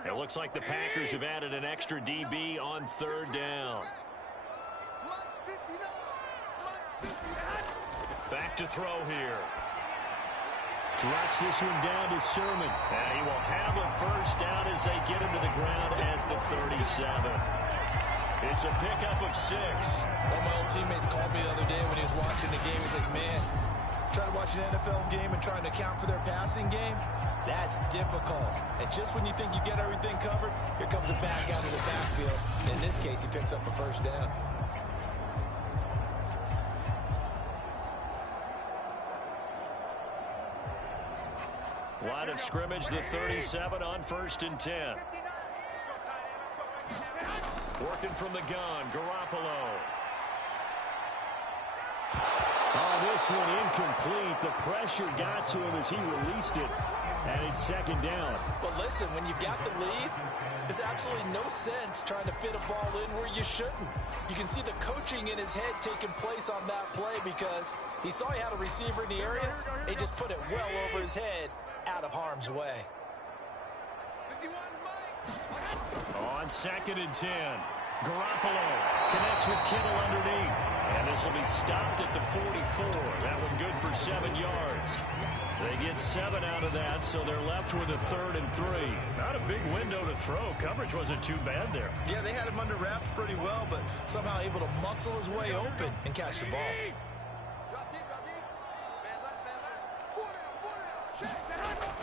It looks like the Packers have added an extra DB on 3rd down. Back to throw here. Drops this one down to Sermon. And he will have a first down as they get him to the ground at the 37. It's a pickup of 6. One of my old teammates called me the other day when he was watching the game. He's like, man, trying to watch an NFL game and trying to account for their passing game, that's difficult. And just when you think you get everything covered, here comes a back out of the backfield. In case, he picks up a first down. Line of scrimmage, the 37 on 1st and 10. Working from the gun, Garoppolo. Oh, this one incomplete. The pressure got to him as he released it. And it's 2nd down. But listen, when you've got the lead, there's absolutely no sense trying to fit a ball in where you shouldn't. You can see the coaching in his head taking place on that play because he saw he had a receiver in the area. He just put it well over his head, out of harm's way. On 2nd and 10. Garoppolo connects with Kittle underneath. And this will be stopped at the 44. That one good for 7 yards. They get 7 out of that, so they're left with a 3rd and 3. Not a big window to throw. Coverage wasn't too bad there. Yeah, they had him under wraps pretty well, but somehow able to muscle his way open and catch the ball.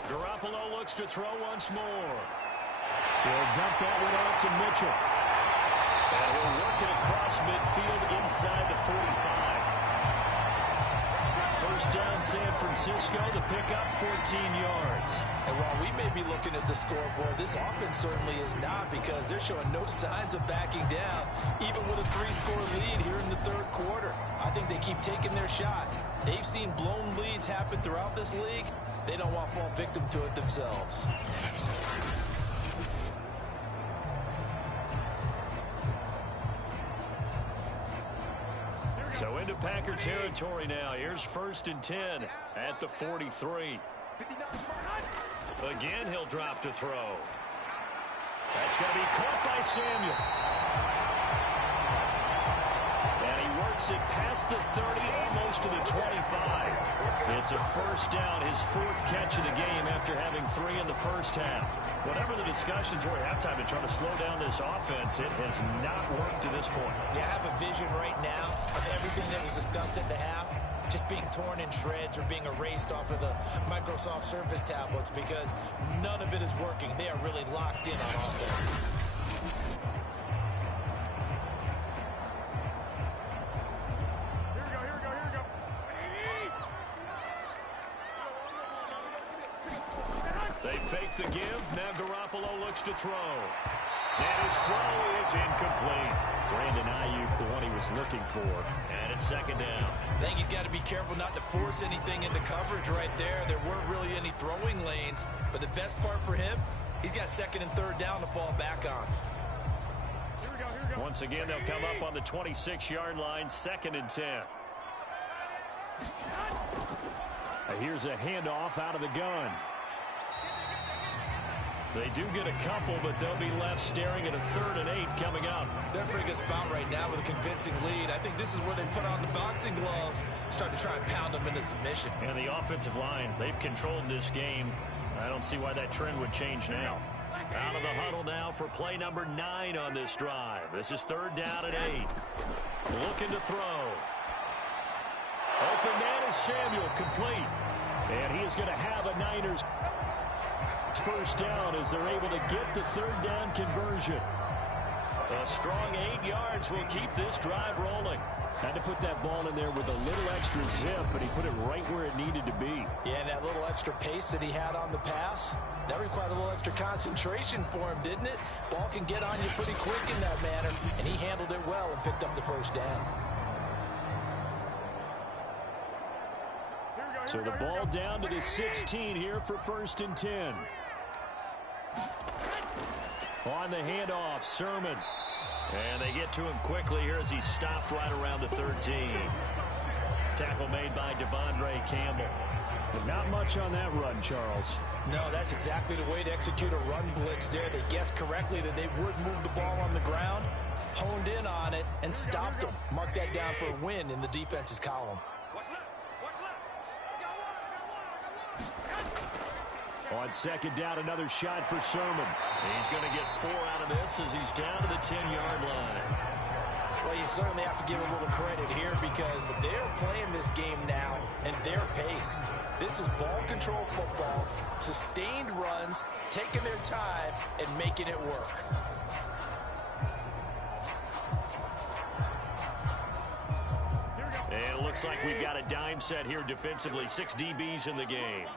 Garoppolo looks to throw once more. He'll dump that one off to Mitchell. And he'll work it across midfield inside the 45. First down, San Francisco. The pickup, 14 yards. And while we may be looking at the scoreboard, this offense certainly is not because they're showing no signs of backing down, even with a 3-score lead here in the 3rd quarter. I think they keep taking their shots. They've seen blown leads happen throughout this league. They don't want to fall victim to it themselves. So into Packer territory now. Here's 1st and 10 at the 43. Again, he'll drop to throw. That's going to be caught by Samuel. And he works it past the 30, almost to the 25. It's a first down, his 4th catch of the game after having 3 in the first half. Whatever the discussions were at halftime to try to slow down this offense, it has not worked to this point. Yeah, I have a vision right now of everything that was discussed at the half just being torn in shreds or being erased off of the Microsoft Surface tablets because none of it is working. They are really locked in on offense. They fake the give. Now Garoppolo looks to throw. And his throw is incomplete. Brandon Ayuk, the one he was looking for. And it's 2nd down. I think he's got to be careful not to force anything into coverage right there. There weren't really any throwing lanes. But the best part for him, he's got 2nd and 3rd down to fall back on. Once again, they'll come up on the 26-yard line, 2nd and 10. Here's a handoff out of the gun. They do get a couple, but they'll be left staring at a 3rd and 8 coming up. They're in a pretty good spot right now with a convincing lead. I think this is where they put on the boxing gloves, start to try and pound them into submission. And the offensive line, they've controlled this game. I don't see why that trend would change now. Out of the huddle now for play number 9 on this drive. This is 3rd down and 8. Looking to throw. Open man is Samuel, complete. And he is going to have a Niners first down as they're able to get the 3rd down conversion. A strong 8 yards will keep this drive rolling. Had to put that ball in there with a little extra zip, but he put it right where it needed to be. Yeah, and that little extra pace that he had on the pass, that required a little extra concentration for him, didn't it? Ball can get on you pretty quick in that manner, and he handled it well and picked up the first down. So the ball down to the 16 here for 1st and 10. On the handoff, Sermon. And they get to him quickly here as he stopped right around the 13. Tackle made by Devondre Campbell. But not much on that run, Charles. No, that's exactly the way to execute a run blitz there. They guessed correctly that they would move the ball on the ground, honed in on it, and stopped them. Mark that down for a win in the defense's column. On 2nd down, another shot for Sermon. He's going to get 4 out of this as he's down to the 10-yard line. Well, you certainly have to give a little credit here because they're playing this game now at their pace. This is ball control football, sustained runs, taking their time, and making it work. And it looks like we've got a dime set here defensively. 6 DBs in the game.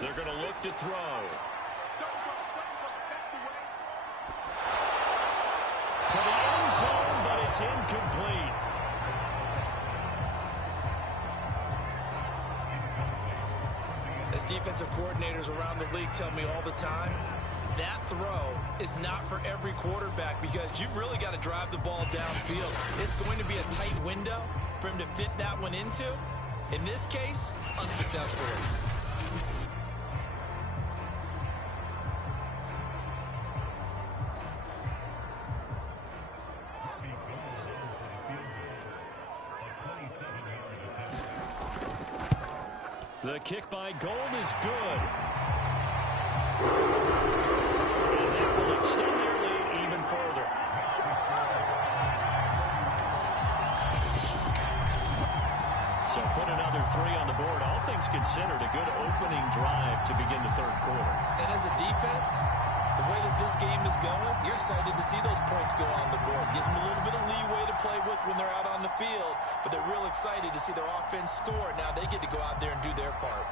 They're going to look to throw. To the end zone, but it's incomplete. As defensive coordinators around the league tell me all the time, that throw is not for every quarterback because you've really got to drive the ball downfield. It's going to be a tight window for him to fit that one into. In this case, unsuccessfully. The kick by Gold is good. And that will extend their lead even further. So put another 3 on the board. All things considered, a good opening drive to begin the third quarter. And as a defense, the way that this game is going, you're excited to see those points go on the board. Gives them a little bit of leeway to play with when they're out on the field, but they're real excited to see their offense score. Now they get to go out there and do their part.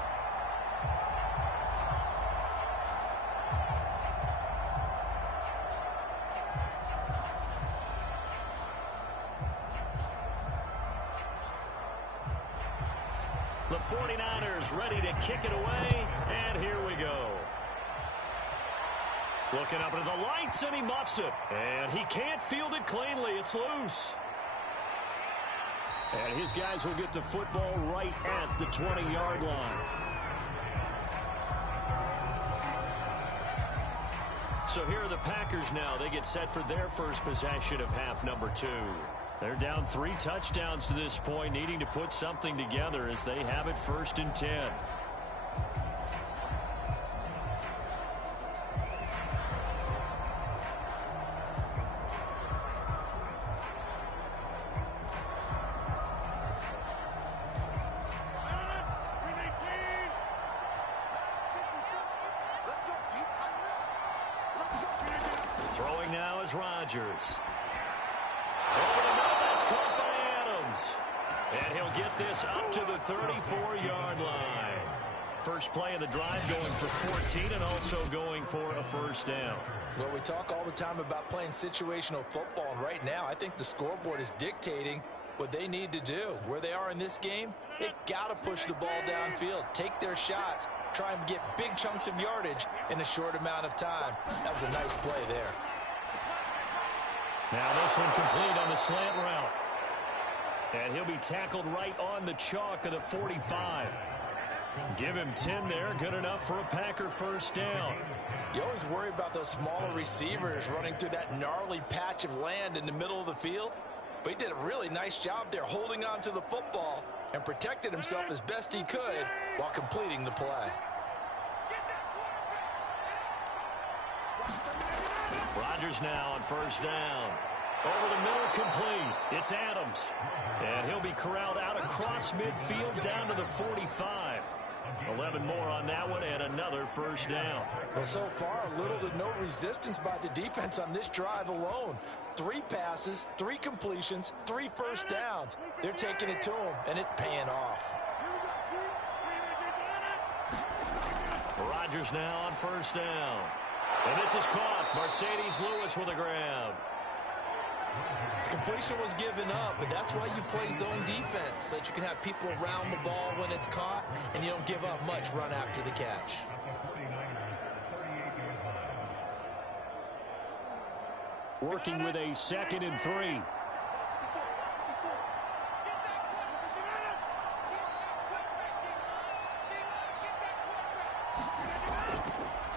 The 49ers ready to kick it away, and here we go. Looking up into the lights, and he muffs it. And he can't field it cleanly. It's loose. And his guys will get the football right at the 20-yard line. So here are the Packers now. They get set for their first possession of half number 2. They're down 3 touchdowns to this point, needing to put something together as they have it 1st and 10. Throwing now is Rodgers. Over the middle, that's caught by Adams. And he'll get this up to the 34-yard line. First play of the drive going for 14 and also going for a first down. Well, we talk all the time about playing situational football, and right now I think the scoreboard is dictating what they need to do. Where they are in this game, they've got to push the ball downfield, take their shots, try and get big chunks of yardage in a short amount of time. That was a nice play there. Now this one complete on the slant route. And he'll be tackled right on the chalk of the 45. Give him 10 there, good enough for a Packer first down. You always worry about those smaller receivers running through that gnarly patch of land in the middle of the field. But he did a really nice job there holding on to the football and protected himself as best he could while completing the play. Rodgers now on first down. Over the middle, complete. It's Adams. And he'll be corralled out across midfield down to the 45. 11 more on that one and another first down. Well, so far, little to no resistance by the defense on this drive alone. 3 passes, 3 completions, 3 first downs. They're taking it to him, and it's paying off. Rodgers now on first down. And this is caught. Mercedes Lewis with a grab. Completion was given up, but that's why you play zone defense, so that you can have people around the ball when it's caught, and you don't give up much run after the catch. Working with a 2nd and 3.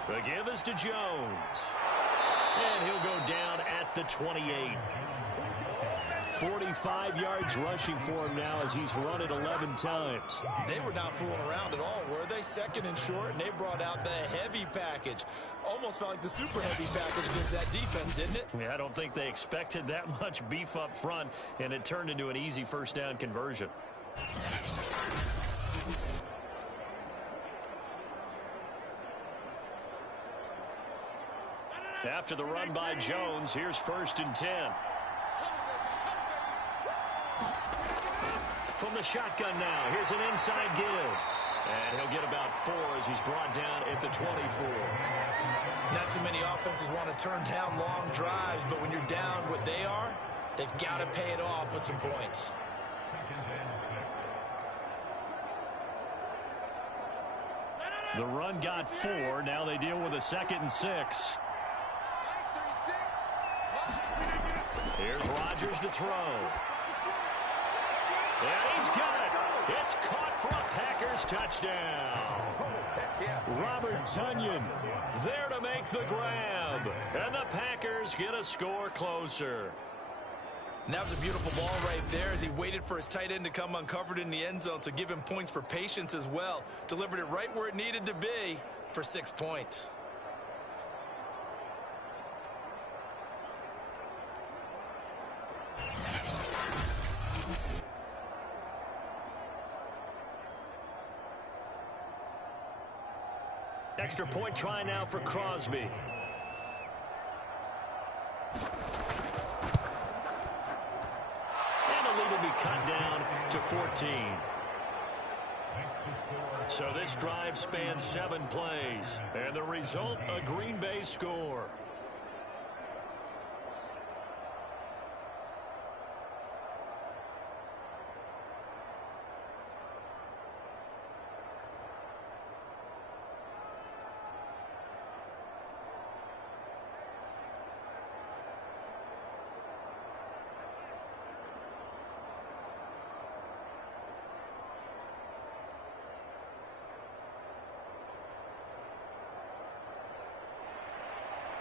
The give is to Jones. And he'll go down at the 28. 45 yards rushing for him now as he's run it 11 times. They were not fooling around at all, were they? 2nd and short, and they brought out the heavy package. Almost felt like the super heavy package against that defense, didn't it? Yeah, I don't think they expected that much beef up front, and it turned into an easy first down conversion. After the run by Jones, here's 1st and 10. From the shotgun now, here's an inside give. And he'll get about 4 as he's brought down at the 24. Not too many offenses want to turn down long drives, but when you're down what they are, they've got to pay it off with some points. The run got 4. Now they deal with a 2nd and 6. Here's Rodgers to throw. And he's got it. It's caught for a Packers touchdown. Robert Tonyan there to make the grab. And the Packers get a score closer. And that was a beautiful ball right there as he waited for his tight end to come uncovered in the end zone, so give him points for patience as well. Delivered it right where it needed to be for 6 points. Extra point try now for Crosby. And the lead will be cut down to 14. So this drive spans 7 plays. And the result, a Green Bay score.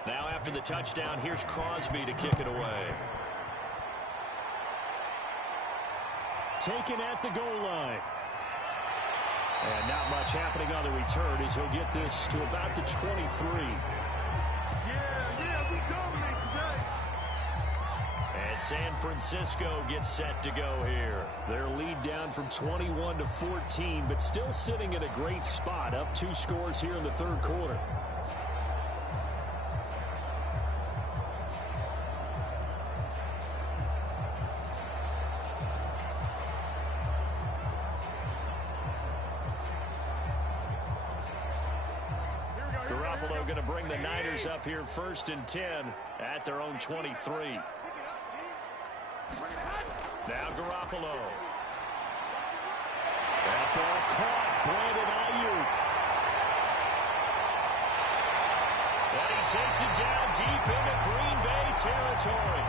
Now after the touchdown, here's Crosby to kick it away. Taken at the goal line. And not much happening on the return as he'll get this to about the 23. We dominate today. And San Francisco gets set to go here. Their lead down from 21 to 14, but still sitting in a great spot, up 2 scores here in the 3rd quarter. Going to bring the Niners up here 1st and 10 at their own 23. Now Garoppolo. That ball caught. Brandon Ayuk. And he takes it down deep into Green Bay territory.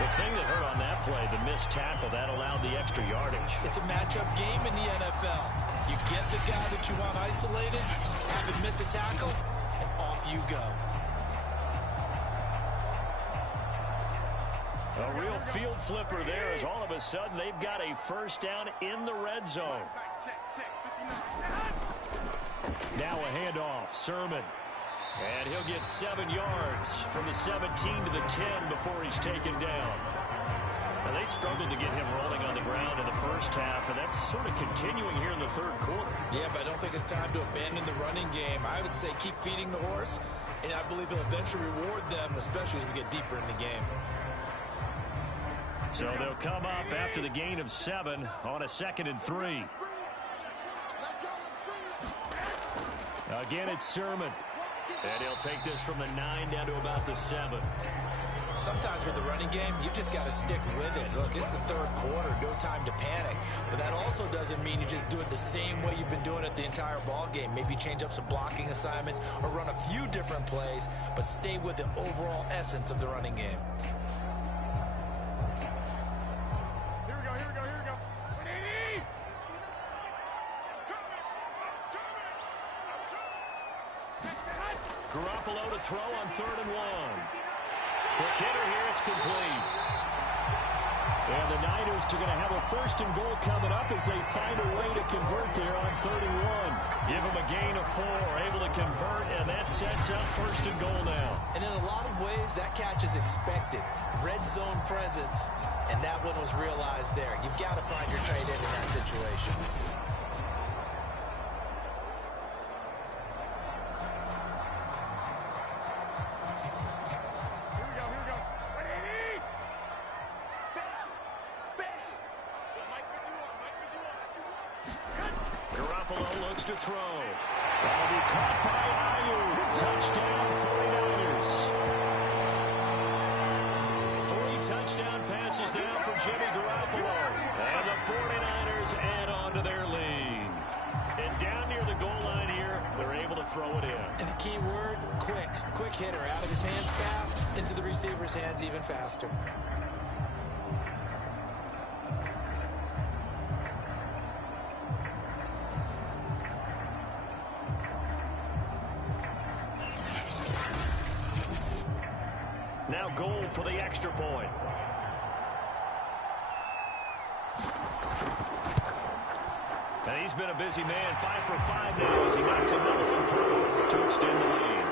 The thing that hurt on that play, the missed tackle, that allowed the extra yardage. It's a matchup game in the NFL. You get the guy that you want isolated, have him miss a tackle, and off you go. A real field flipper there as all of a sudden they've got a 1st down in the red zone. Now a handoff. Sermon. And he'll get 7 yards from the 17 to the 10 before he's taken down. Now they struggled to get him rolling on the ground in the 1st half, and that's sort of continuing here in the 3rd quarter. Yeah, but I don't think it's time to abandon the running game. I would say keep feeding the horse, and I believe he'll eventually reward them, especially as we get deeper in the game. So they'll come up after the gain of 7 on a 2nd and 3. Again, it's Sermon. And he'll take this from the 9 down to about the 7. Sometimes with the running game, you've just got to stick with it. Look, it's the 3rd quarter, no time to panic. But that also doesn't mean you just do it the same way you've been doing it the entire ball game. Maybe change up some blocking assignments or run a few different plays, but stay with the overall essence of the running game. Here we go. Garoppolo to throw on 3rd and 1. Quick hitter here, it's complete. And the Niners are going to have a 1st and goal coming up as they find a way to convert there on 3rd and 1. Give them a gain of 4, able to convert, and that sets up 1st and goal now. And in a lot of ways, that catch is expected. Red zone presence, and that one was realized there. You've got to find your tight end in that situation. Here we go. looks to throw. That'll be caught by Ayuk. Touchdown, 49ers. 3 touchdown passes now for Jimmy Garoppolo. And the 49ers add on to their lead. And down near the goal line here, they're able to throw it in. And the key word, quick. Quick hitter. Out of his hands fast, into the receiver's hands even faster. Now goal for the extra point. And he's been a busy man, 5 for 5 now as he knocks another one through to extend the lead.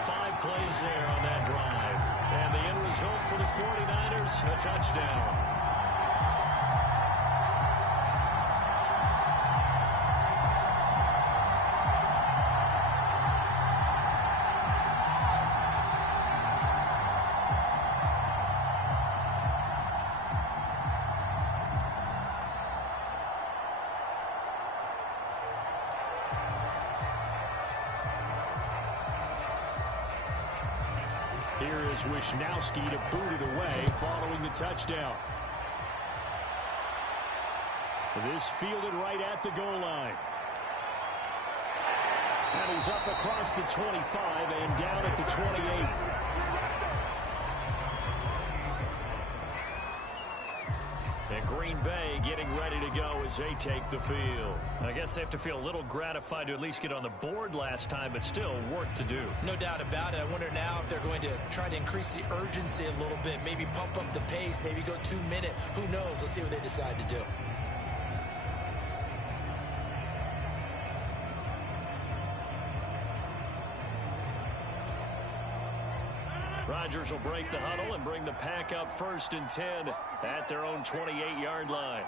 5 plays there on that drive. And the end result for the 49ers, a touchdown. Here is Wishnowski to boot it away following the touchdown. This fielded right at the goal line. And he's up across the 25 and down at the 28. And Green Bay getting ready to go as they take the field. I guess they have to feel a little gratified to at least get on the board last time, but still work to do. No doubt about it. I wonder now if they're going to try to increase the urgency a little bit, maybe pump up the pace, maybe go 2-minute. Who knows? Let's see what they decide to do. Rodgers will break the huddle and bring the pack up 1st and 10 at their own 28-yard line.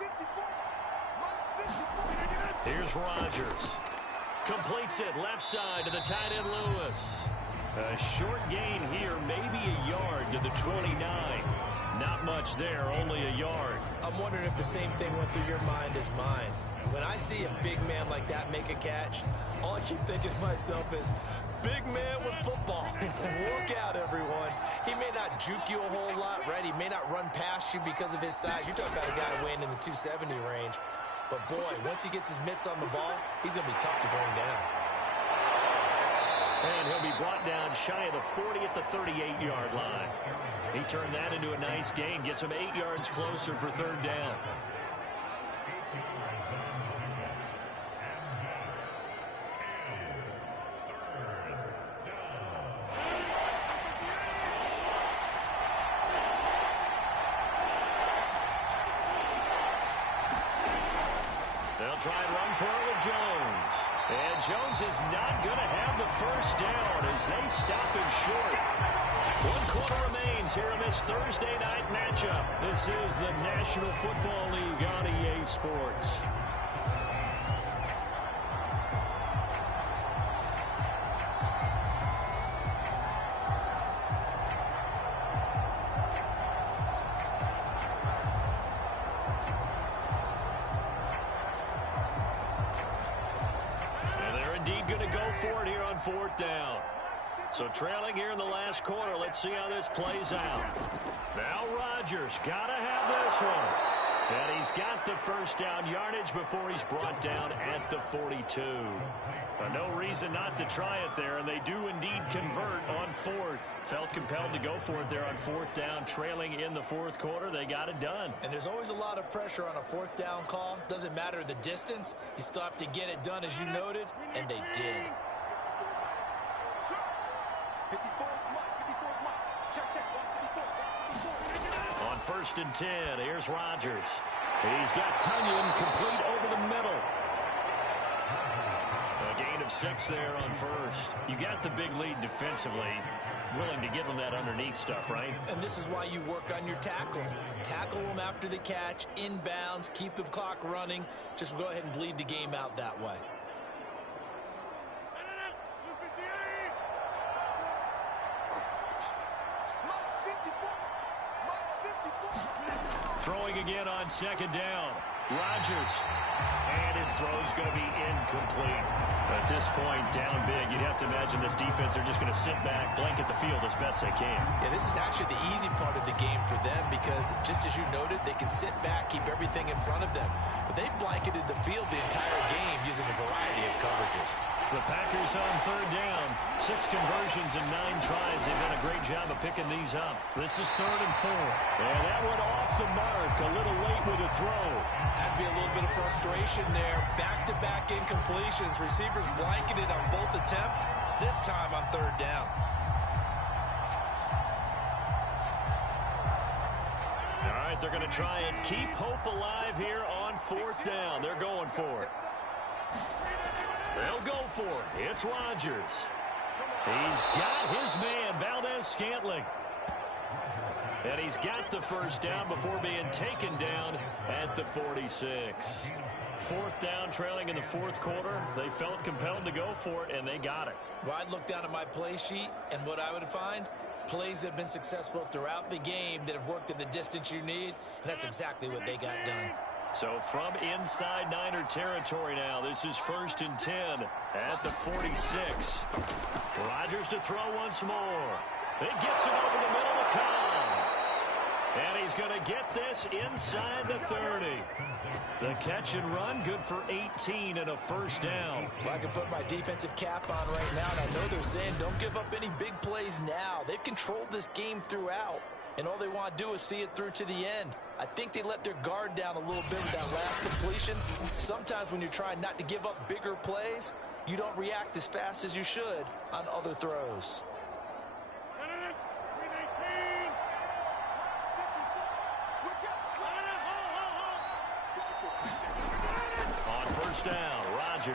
Here's Rodgers. Completes it left side to the tight end Lewis. A short gain here, maybe a yard to the 29. Not much there, only a yard. I'm wondering if the same thing went through your mind as mine. When I see a big man like that make a catch, all I keep thinking to myself is, big man with football. Look out, everyone. He may not juke you a whole lot, right? He may not run past you because of his size. You're talking about a guy weighing in the 270 range. But, boy, once he gets his mitts on the ball, he's going to be tough to bring down. And he'll be brought down shy of the 40 at the 38-yard line. He turned that into a nice gain, gets him 8 yards closer for 3rd down. They'll try and run for it with Jones. And Jones is not going to have the 1st down as they stop him short. 1 quarter remains here in this Thursday night matchup. This is the National Football League on EA Sports. For it here on 4th down. So trailing here in the last quarter. Let's see how this plays out. Now Rodgers got to have this one. And he's got the 1st down yardage before he's brought down at the 42. No reason not to try it there, and they do indeed convert on 4th. Felt compelled to go for it there on 4th down, trailing in the 4th quarter. They got it done. And there's always a lot of pressure on a 4th down call. Doesn't matter the distance. You still have to get it done, as you noted, and they did. On 1st and 10, here's Rodgers. He's got Tunyon complete over the middle. A gain of 6 there on 1st. You got the big lead defensively. Willing to give them that underneath stuff, right? And this is why you work on your tackling. Tackle them after the catch, inbounds, keep the clock running. Just go ahead and bleed the game out that way. Throwing again on 2nd down. Rodgers. And his throw's going to be incomplete. At this point, down big, you'd have to imagine this defense are just going to sit back, blanket the field as best they can. Yeah, this is actually the easy part of the game for them because, just as you noted, they can sit back, keep everything in front of them. But they blanketed the field the entire game using a variety of coverages. The Packers on third down. 6 conversions and 9 tries. They've done a great job of picking these up. This is 3rd and 4. And that one off the mark. A little late with a throw. Has to be a little bit of frustration there. Back-to-back incompletions. Receivers blanketed on both attempts. This time on 3rd down. All right, they're going to try and keep hope alive here on 4th down. They're going for it. They'll go for it. It's Rodgers. He's got his man, Valdez-Scantling. And he's got the first down before being taken down at the 46. 4th down, trailing in the 4th quarter. They felt compelled to go for it, and they got it. Well, I'd look down at my play sheet, and what I would find, plays that have been successful throughout the game that have worked in the distance you need, and that's exactly what they got done. So from inside Niner territory now, this is 1st and 10 at the 46. Rodgers to throw once more. It gets it over the middle of Cobb. And he's going to get this inside the 30. The catch and run, good for 18 and a first down. Well, I can put my defensive cap on right now, and I know they're saying don't give up any big plays now. They've controlled this game throughout, and all they want to do is see it through to the end. I think they let their guard down a little bit with that last completion. Sometimes when you're trying not to give up bigger plays, you don't react as fast as you should on other throws. On 1st down, Rodgers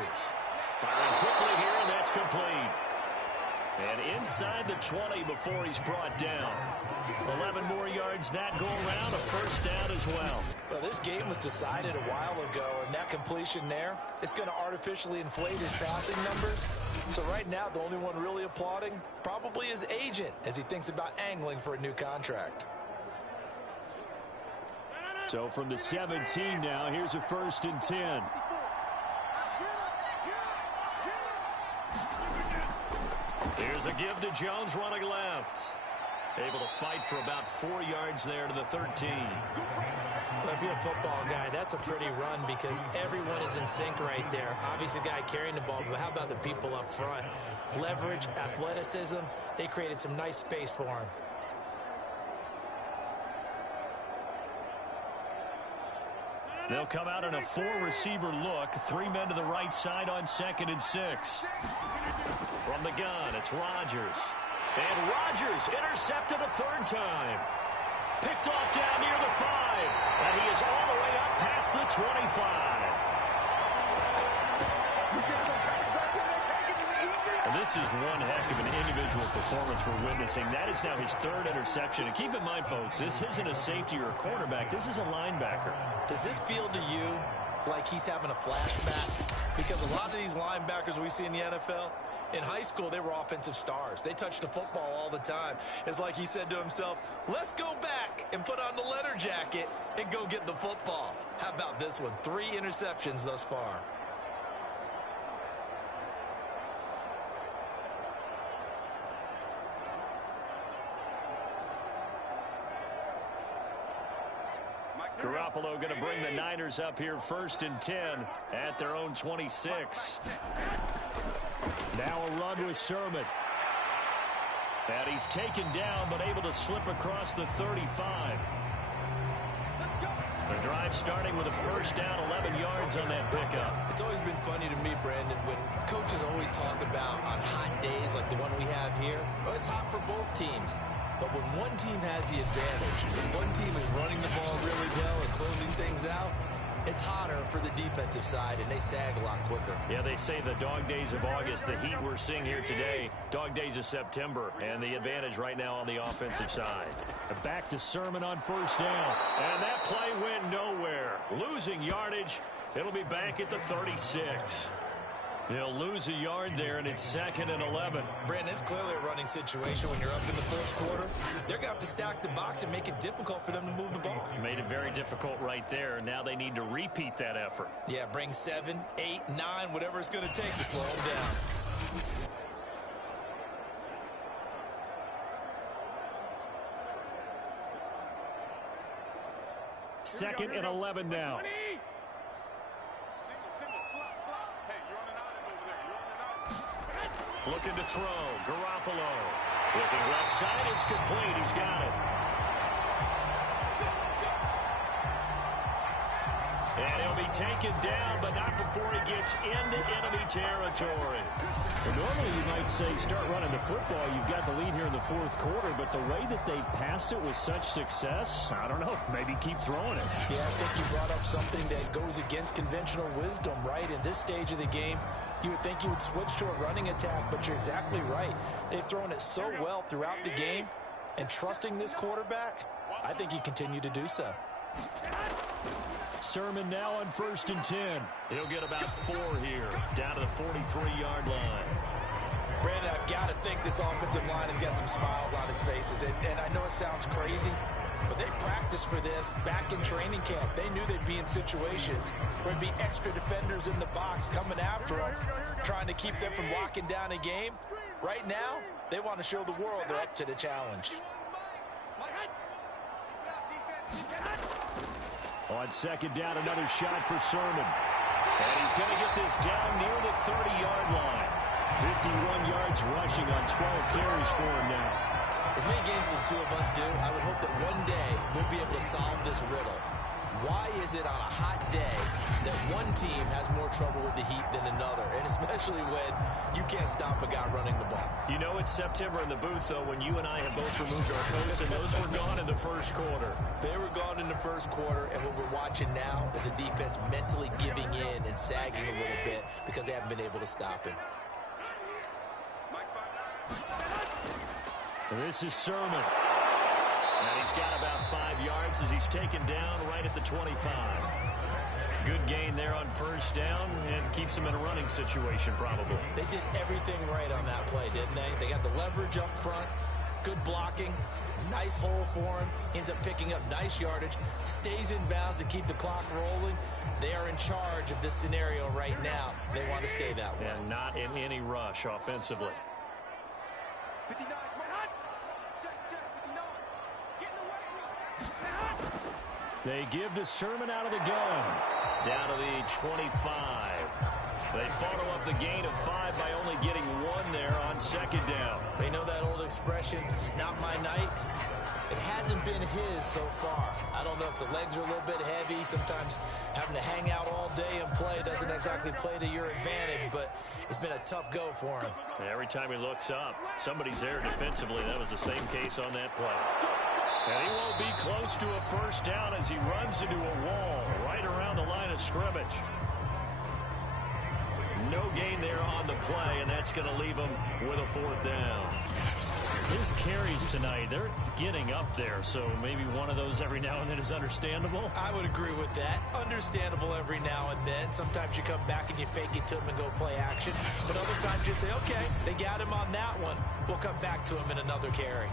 firing quickly here, and that's complete. And inside the 20 before he's brought down. 11 more yards that go around, a first down as well. Well, this game was decided a while ago, and that completion there is going to artificially inflate his passing numbers. So right now, the only one really applauding probably his agent as he thinks about angling for a new contract. So from the 17 now, here's a 1st and 10. Here's a give to Jones running left. Able to fight for about 4 yards there to the 13. Well, if you're a football guy, that's a pretty run because everyone is in sync right there. Obviously, the guy carrying the ball, but how about the people up front? Leverage, athleticism, they created some nice space for him. They'll come out in a 4-receiver look. 3 men to the right side on 2nd and 6. From the gun, it's Rodgers. And Rodgers intercepted a 3rd time. Picked off down near the 5. And he is all the way up past the 25. And this is one heck of an individual performance we're witnessing. That is now his 3rd interception. And keep in mind, folks, this isn't a safety or a cornerback. This is a linebacker. Does this feel to you like he's having a flashback? Because a lot of these linebackers we see in the NFL, in high school, they were offensive stars. They touched the football all the time. It's like he said to himself, let's go back and put on the leather jacket and go get the football. How about this one? 3 interceptions thus far. Garoppolo going to bring the Niners up here 1st and 10 at their own 26. Now a run with Sermon. And he's taken down but able to slip across the 35. The drive starting with a first down, 11 yards on that pickup. It's always been funny to me, Brandon, when coaches always talk about on hot days like the one we have here, oh, it's hot for both teams. But when one team has the advantage, when one team is running the ball really well and closing things out, it's hotter for the defensive side, and they sag a lot quicker. Yeah, they say the dog days of August, the heat we're seeing here today, dog days of September, and the advantage right now on the offensive side. Back to Sermon on 1st down. And that play went nowhere. Losing yardage. It'll be back at the 36. They'll lose a yard there, and it's 2nd and 11. Brandon, it's clearly a running situation when you're up in the fourth quarter. They're going to have to stack the box and make it difficult for them to move the ball. Made it very difficult right there. Now they need to repeat that effort. Yeah, bring 7, 8, 9, whatever it's going to take to slow them down. Second and 11 now. Looking to throw. Garoppolo. Looking left side. It's complete. He's got it. And he'll be taken down, but not before he gets into enemy territory. Well, normally you might say start running the football. You've got the lead here in the fourth quarter, but the way that they've passed it with such success, I don't know, maybe keep throwing it. Yeah, I think you brought up something that goes against conventional wisdom, right? In this stage of the game, you would think you would switch to a running attack, but you're exactly right. They've thrown it so well throughout the game, and trusting this quarterback, I think he continued to do so. Sermon now on 1st and 10. He'll get about 4 here, down to the 43-yard line. Brandon, I've got to think this offensive line has got some smiles on its faces, and I know it sounds crazy, but they practiced for this back in training camp. They knew they'd be in situations where there'd be extra defenders in the box coming after them, trying to keep them from locking down a game. Right now, they want to show the world they're up to the challenge. On 2nd down, another shot for Sermon. And he's going to get this down near the 30-yard line. 51 yards rushing on 12 carries for him now. As many games as the two of us do, I would hope that one day we'll be able to solve this riddle. Why is it on a hot day that one team has more trouble with the heat than another, and especially when you can't stop a guy running the ball? You know it's September in the booth, though, when you and I have both removed our coats, and those were gone in the first quarter. They were gone in the first quarter, and what we're watching now is a defense mentally giving in and sagging a little bit because they haven't been able to stop him. This is Sermon. And he's got about 5 yards as he's taken down right at the 25. Good gain there on 1st down and keeps him in a running situation probably. They did everything right on that play, didn't they? They got the leverage up front, good blocking, nice hole for him, ends up picking up nice yardage, stays in bounds to keep the clock rolling. They are in charge of this scenario right now. They want to stay that way. And not in any rush offensively. 59. They give to Sermon out of the gun. Down to the 25. They follow up the gain of 5 by only getting 1 there on 2nd down. They know that old expression, it's not my night. It hasn't been his so far. I don't know if the legs are a little bit heavy. Sometimes having to hang out all day and play doesn't exactly play to your advantage, but it's been a tough go for him. Every time he looks up, somebody's there defensively. That was the same case on that play. And he won't be close to a 1st down as he runs into a wall right around the line of scrimmage. No gain there on the play, and that's going to leave him with a 4th down. His carries tonight, they're getting up there, so maybe one of those every now and then is understandable. I would agree with that. Understandable every now and then. Sometimes you come back and you fake it to him and go play action. But other times you say, okay, they got him on that one. We'll come back to him in another carry.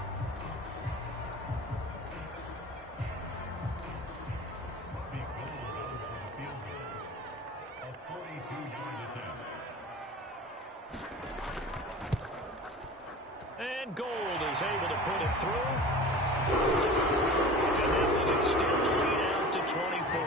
And Gold is able to put it through. And that will extend the lead out to 24.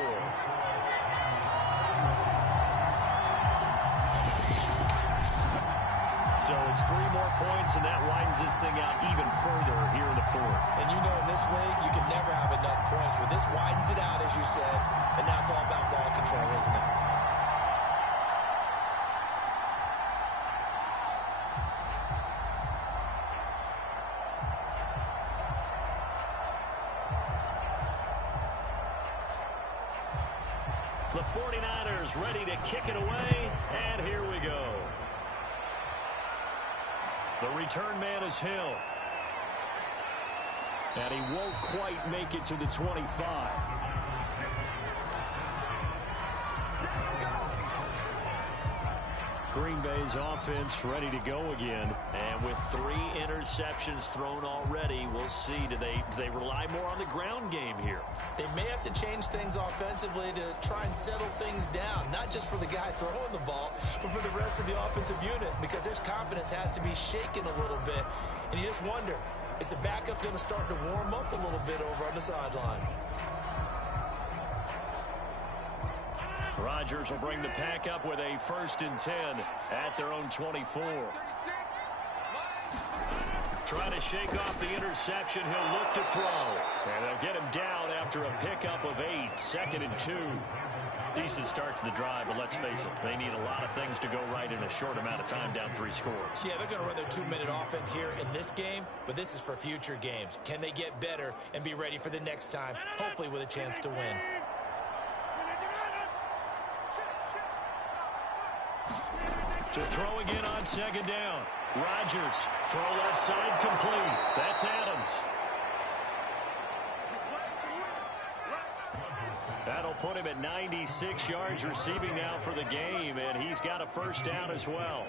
So it's 3 more points, and that widens this thing out even further here in the 4th. And you know in this league, you can never have enough points, but this widens it out, as you said, and now it's all about ball control, isn't it? The 49ers ready to kick it away, and here we go. The return man is Hill. And he won't quite make it to the 25. Green Bay's offense ready to go again. And with 3 interceptions thrown already, we'll see. Do they rely more on the ground game here? They may have to change things offensively to try and settle things down, not just for the guy throwing the ball, but for the rest of the offensive unit, because their confidence has to be shaken a little bit. And you just wonder, is the backup going to start to warm up a little bit over on the sideline? Rodgers will bring the pack up with a 1st and 10 at their own 24. Trying to shake off the interception. He'll look to throw. And they'll get him down after a pickup of 8. 2nd and 2. Decent start to the drive, but let's face it, they need a lot of things to go right in a short amount of time, down 3 scores. Yeah, they're going to run their 2-minute offense here in this game, but this is for future games. Can they get better and be ready for the next time, hopefully with a chance to win? To throw again on 2nd down. Rodgers, throw left side, complete. That's Adams. That'll put him at 96 yards receiving now for the game, and he's got a 1st down as well.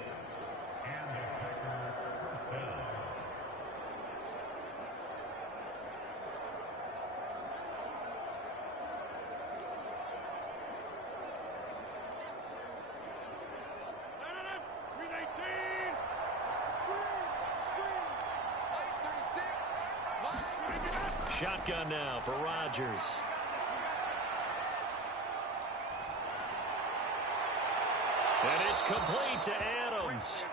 Shotgun now for Rodgers. And it's complete to Adams.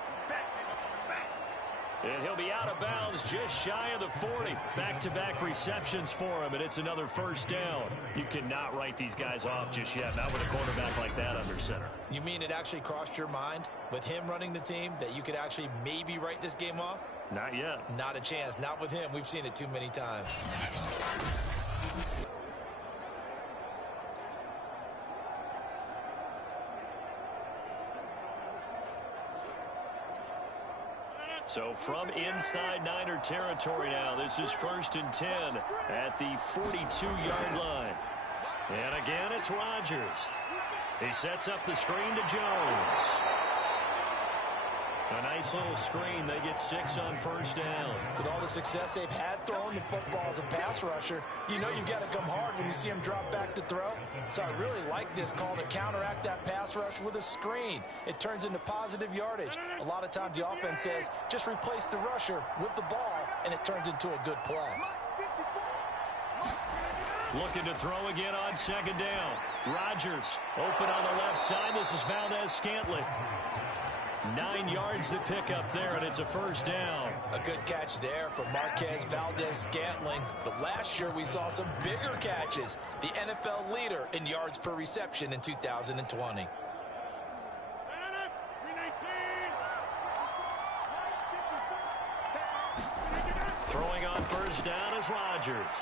And he'll be out of bounds just shy of the 40. Back-to-back receptions for him, and it's another 1st down. You cannot write these guys off just yet, not with a quarterback like that under center. You mean it actually crossed your mind with him running the team that you could actually maybe write this game off? Not yet. Not a chance. Not with him. We've seen it too many times. So from inside Niner territory now, this is 1st and 10 at the 42-yard line. And again, it's Rodgers. He sets up the screen to Jones. A nice little screen. They get 6 on 1st down. With all the success they've had throwing the football as a pass rusher, you know you've got to come hard when you see him drop back to throw. So I really like this call to counteract that pass rush with a screen. It turns into positive yardage. A lot of times the offense says, just replace the rusher with the ball, and it turns into a good play. Looking to throw again on 2nd down. Rodgers open on the left side. This is Valdez-Scantling. 9 yards to pick up there, and it's a 1st down. A good catch there from Marquez Valdez-Scantling. But last year we saw some bigger catches. The NFL leader in yards per reception in 2020. Throwing on 1st down is Rodgers.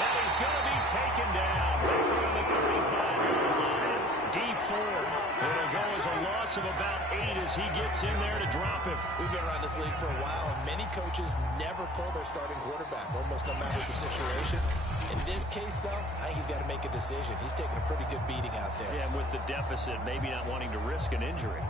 And he's going to be taken down right there on the 35-yard line. D4. It'll go as a loss of about 8 as he gets in there to drop him. We've been around this league for a while, and many coaches never pull their starting quarterback, almost no matter the situation. In this case, though, I think he's got to make a decision. He's taking a pretty good beating out there. Yeah, and with the deficit, maybe not wanting to risk an injury.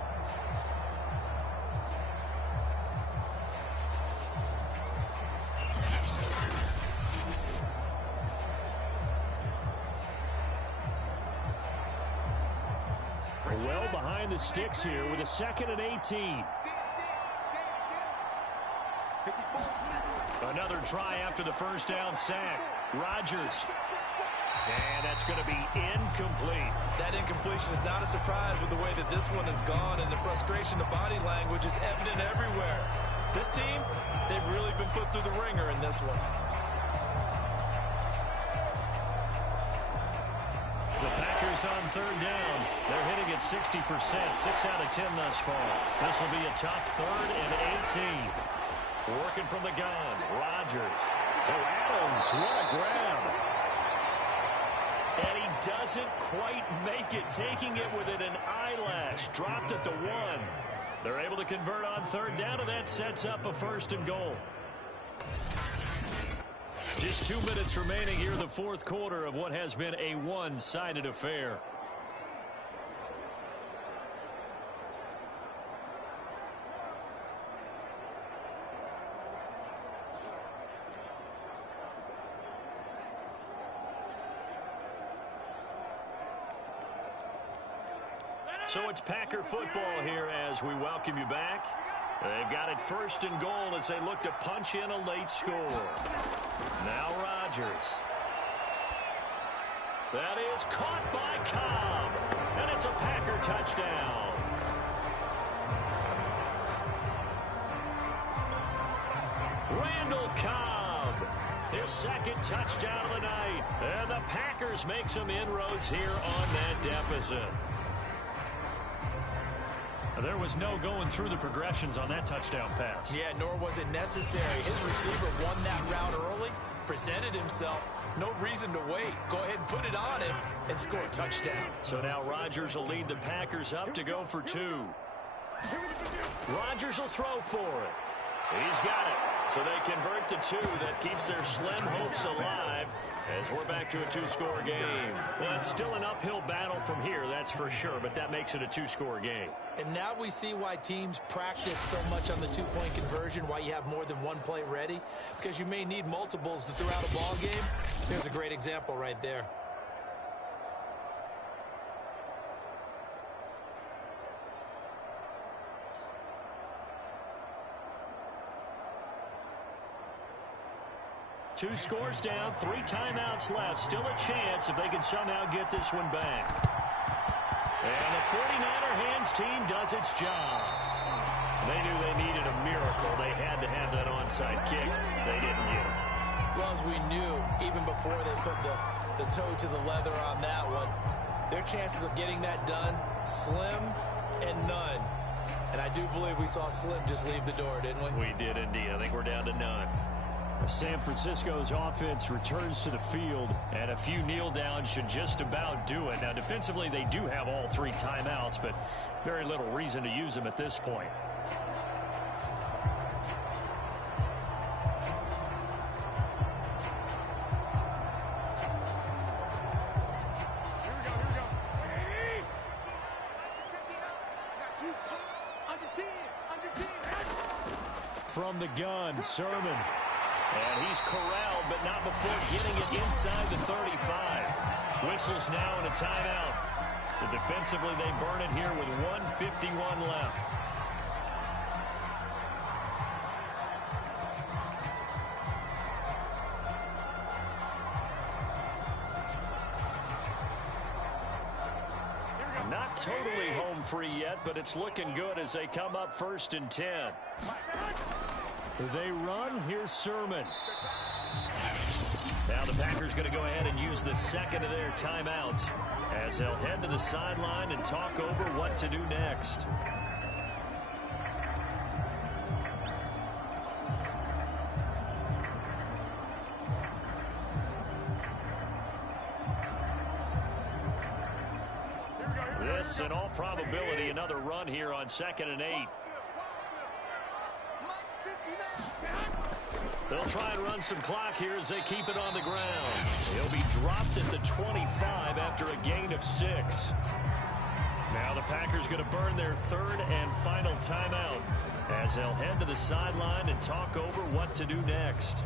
Well behind the sticks here with a 2nd and 18. Another try after the 1st down sack. Rodgers. And that's going to be incomplete. That incompletion is not a surprise with the way that this one has gone, and the frustration of body language is evident everywhere. This team, they've really been put through the ringer in this one. The Packers on 3rd down. They're hitting at 60%, 6 out of 10 thus far. This will be a tough 3rd and 18. Working from the gun, Rodgers. Oh, Adams, what a grab. And he doesn't quite make it, taking it within an eyelash. Dropped at the 1. They're able to convert on 3rd down, and that sets up a 1st and goal. Just 2 minutes remaining here in the 4th quarter of what has been a one-sided affair. So it's Packer football here as we welcome you back. They've got it 1st and goal as they look to punch in a late score. Now Rodgers. That is caught by Cobb. And it's a Packer touchdown. Randall Cobb. His 2nd touchdown of the night. And the Packers make some inroads here on that deficit. There was no going through the progressions on that touchdown pass. Yeah, nor was it necessary. His receiver won that route early, presented himself. No reason to wait. Go ahead and put it on him and score a touchdown. So now Rodgers will lead the Packers up to go for 2. Rodgers will throw for it. He's got it. So they convert the 2. That keeps their slim hopes alive as we're back to a 2-score game. Well, it's still an uphill battle from here, that's for sure, but that makes it a 2-score game. And now we see why teams practice so much on the 2-point conversion, why you have more than one play ready, because you may need multiples throughout a ball game. There's a great example right there. Two scores down, 3 timeouts left. Still a chance if they can somehow get this one back. And the 49er hands team does its job. They knew they needed a miracle. They had to have that onside kick. They didn't get it. Well, as we knew, even before they put the toe to the leather on that one, their chances of getting that done, slim and none. And I do believe we saw Slim just leave the door, didn't we? We did indeed. I think we're down to none. San Francisco's offense returns to the field, and a few kneel downs should just about do it. Now, defensively, they do have all 3 timeouts, but very little reason to use them at this point. From the gun, Sermon. And he's corralled, but not before getting it inside the 35. Whistles now in a timeout. So defensively, they burn it here with 1:51 left. Not totally home free yet, but it's looking good as they come up 1st and 10. They run. Here's Sermon. Now the Packers going to go ahead and use the 2nd of their timeouts as they'll head to the sideline and talk over what to do next. This, in all probability, another run here on 2nd and 8. They'll try and run some clock here as they keep it on the ground. He'll be dropped at the 25 after a gain of 6. Now the Packers going to burn their 3rd and final timeout as they'll head to the sideline and talk over what to do next.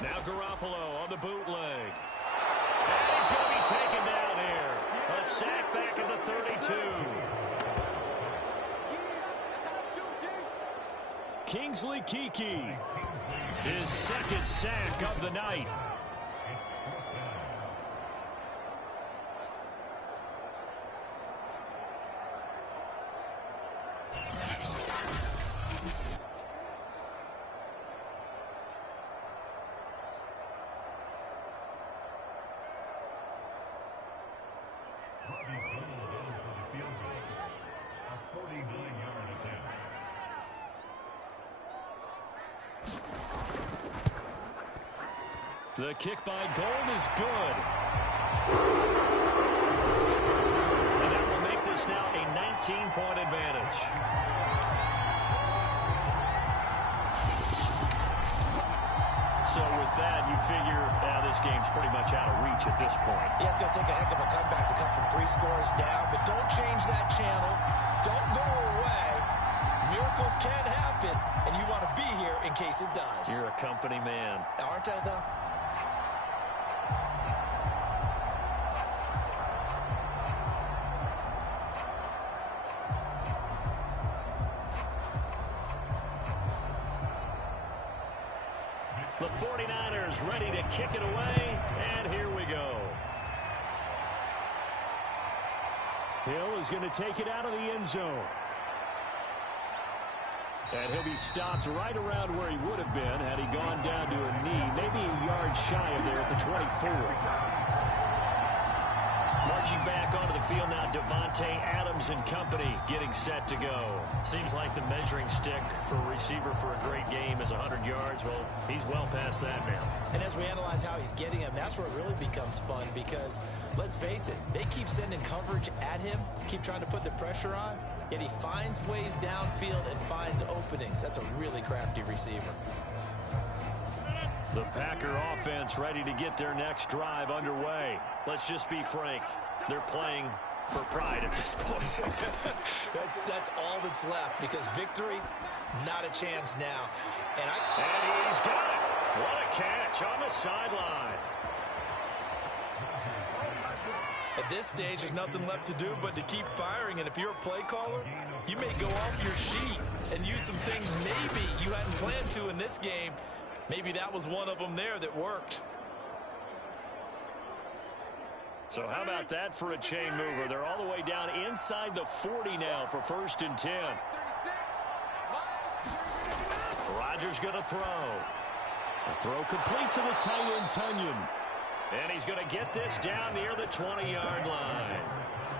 Now Garoppolo on the bootleg. And he's going to be taken down here. A sack back at the 32. Kingsley Kiki, his 2nd sack of the night. The kick by Gold is good. And that will make this now a 19-point advantage. So with that, you figure this game's pretty much out of reach at this point. Yeah, it's going to take a heck of a comeback to come from 3 scores down, but don't change that channel. Don't go away. Miracles can happen, and you want to be here in case it does. You're a company man. Aren't I, though? The 49ers ready to kick it away, and here we go. Hill is going to take it out of the end zone. And he'll be stopped right around where he would have been had he gone down to a knee, maybe a yard shy of there at the 24. Marching back onto the field now, Devontae Adams and company getting set to go. Seems like the measuring stick for a receiver for a great game is 100 yards. Well, he's well past that now. And as we analyze how he's getting him, that's where it really becomes fun because, let's face it, they keep sending coverage at him, keep trying to put the pressure on, yet he finds ways downfield and finds openings. That's a really crafty receiver. The Packer offense ready to get their next drive underway. Let's just be frank. They're playing for pride at this point. That's all that's left because victory, not a chance now. And he's got it. What a catch on the sideline. At this stage, there's nothing left to do but to keep firing. And if you're a play caller, you may go off your sheet and use some things maybe you hadn't planned to in this game. Maybe that was one of them there that worked. So how about that for a chain mover? They're all the way down inside the 40 now for 1st and 10. Rodgers going to throw. A throw complete to the tight end, Tunyon. And he's going to get this down near the 20-yard line.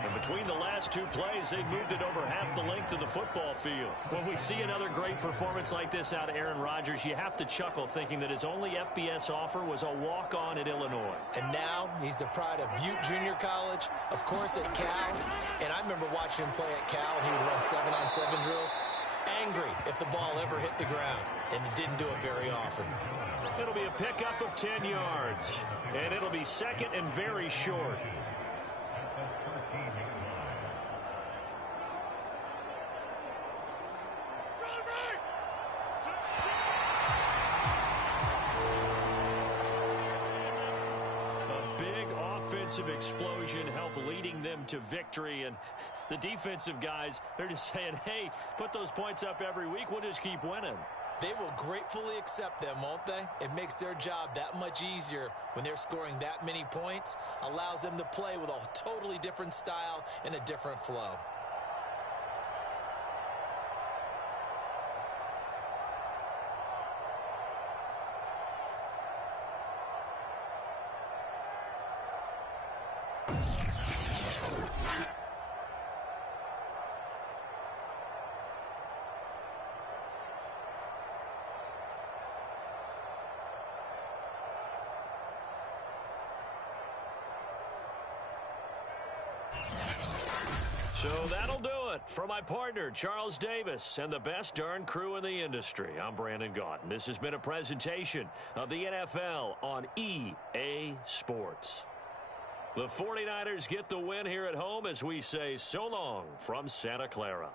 And between the last two plays, they've moved it over half the length of the football field. When we see another great performance like this out of Aaron Rodgers, you have to chuckle thinking that his only FBS offer was a walk-on at Illinois. And now he's the pride of Butte Junior College, of course at Cal. And I remember watching him play at Cal, and he would run 7-on-7 drills. Angry if the ball ever hit the ground, and he didn't do it very often. It'll be a pickup of 10 yards, and it'll be second and very short. Explosion help leading them to victory, and the defensive guys, they're just saying, hey, put those points up every week, we'll just keep winning. They will gratefully accept them, won't they? It makes their job that much easier when they're scoring that many points, allows them to play with a totally different style and a different flow. So that'll do it for my partner, Charles Davis, and the best darn crew in the industry. I'm Brandon Gaudin. This has been a presentation of the NFL on EA Sports. The 49ers get the win here at home as we say so long from Santa Clara.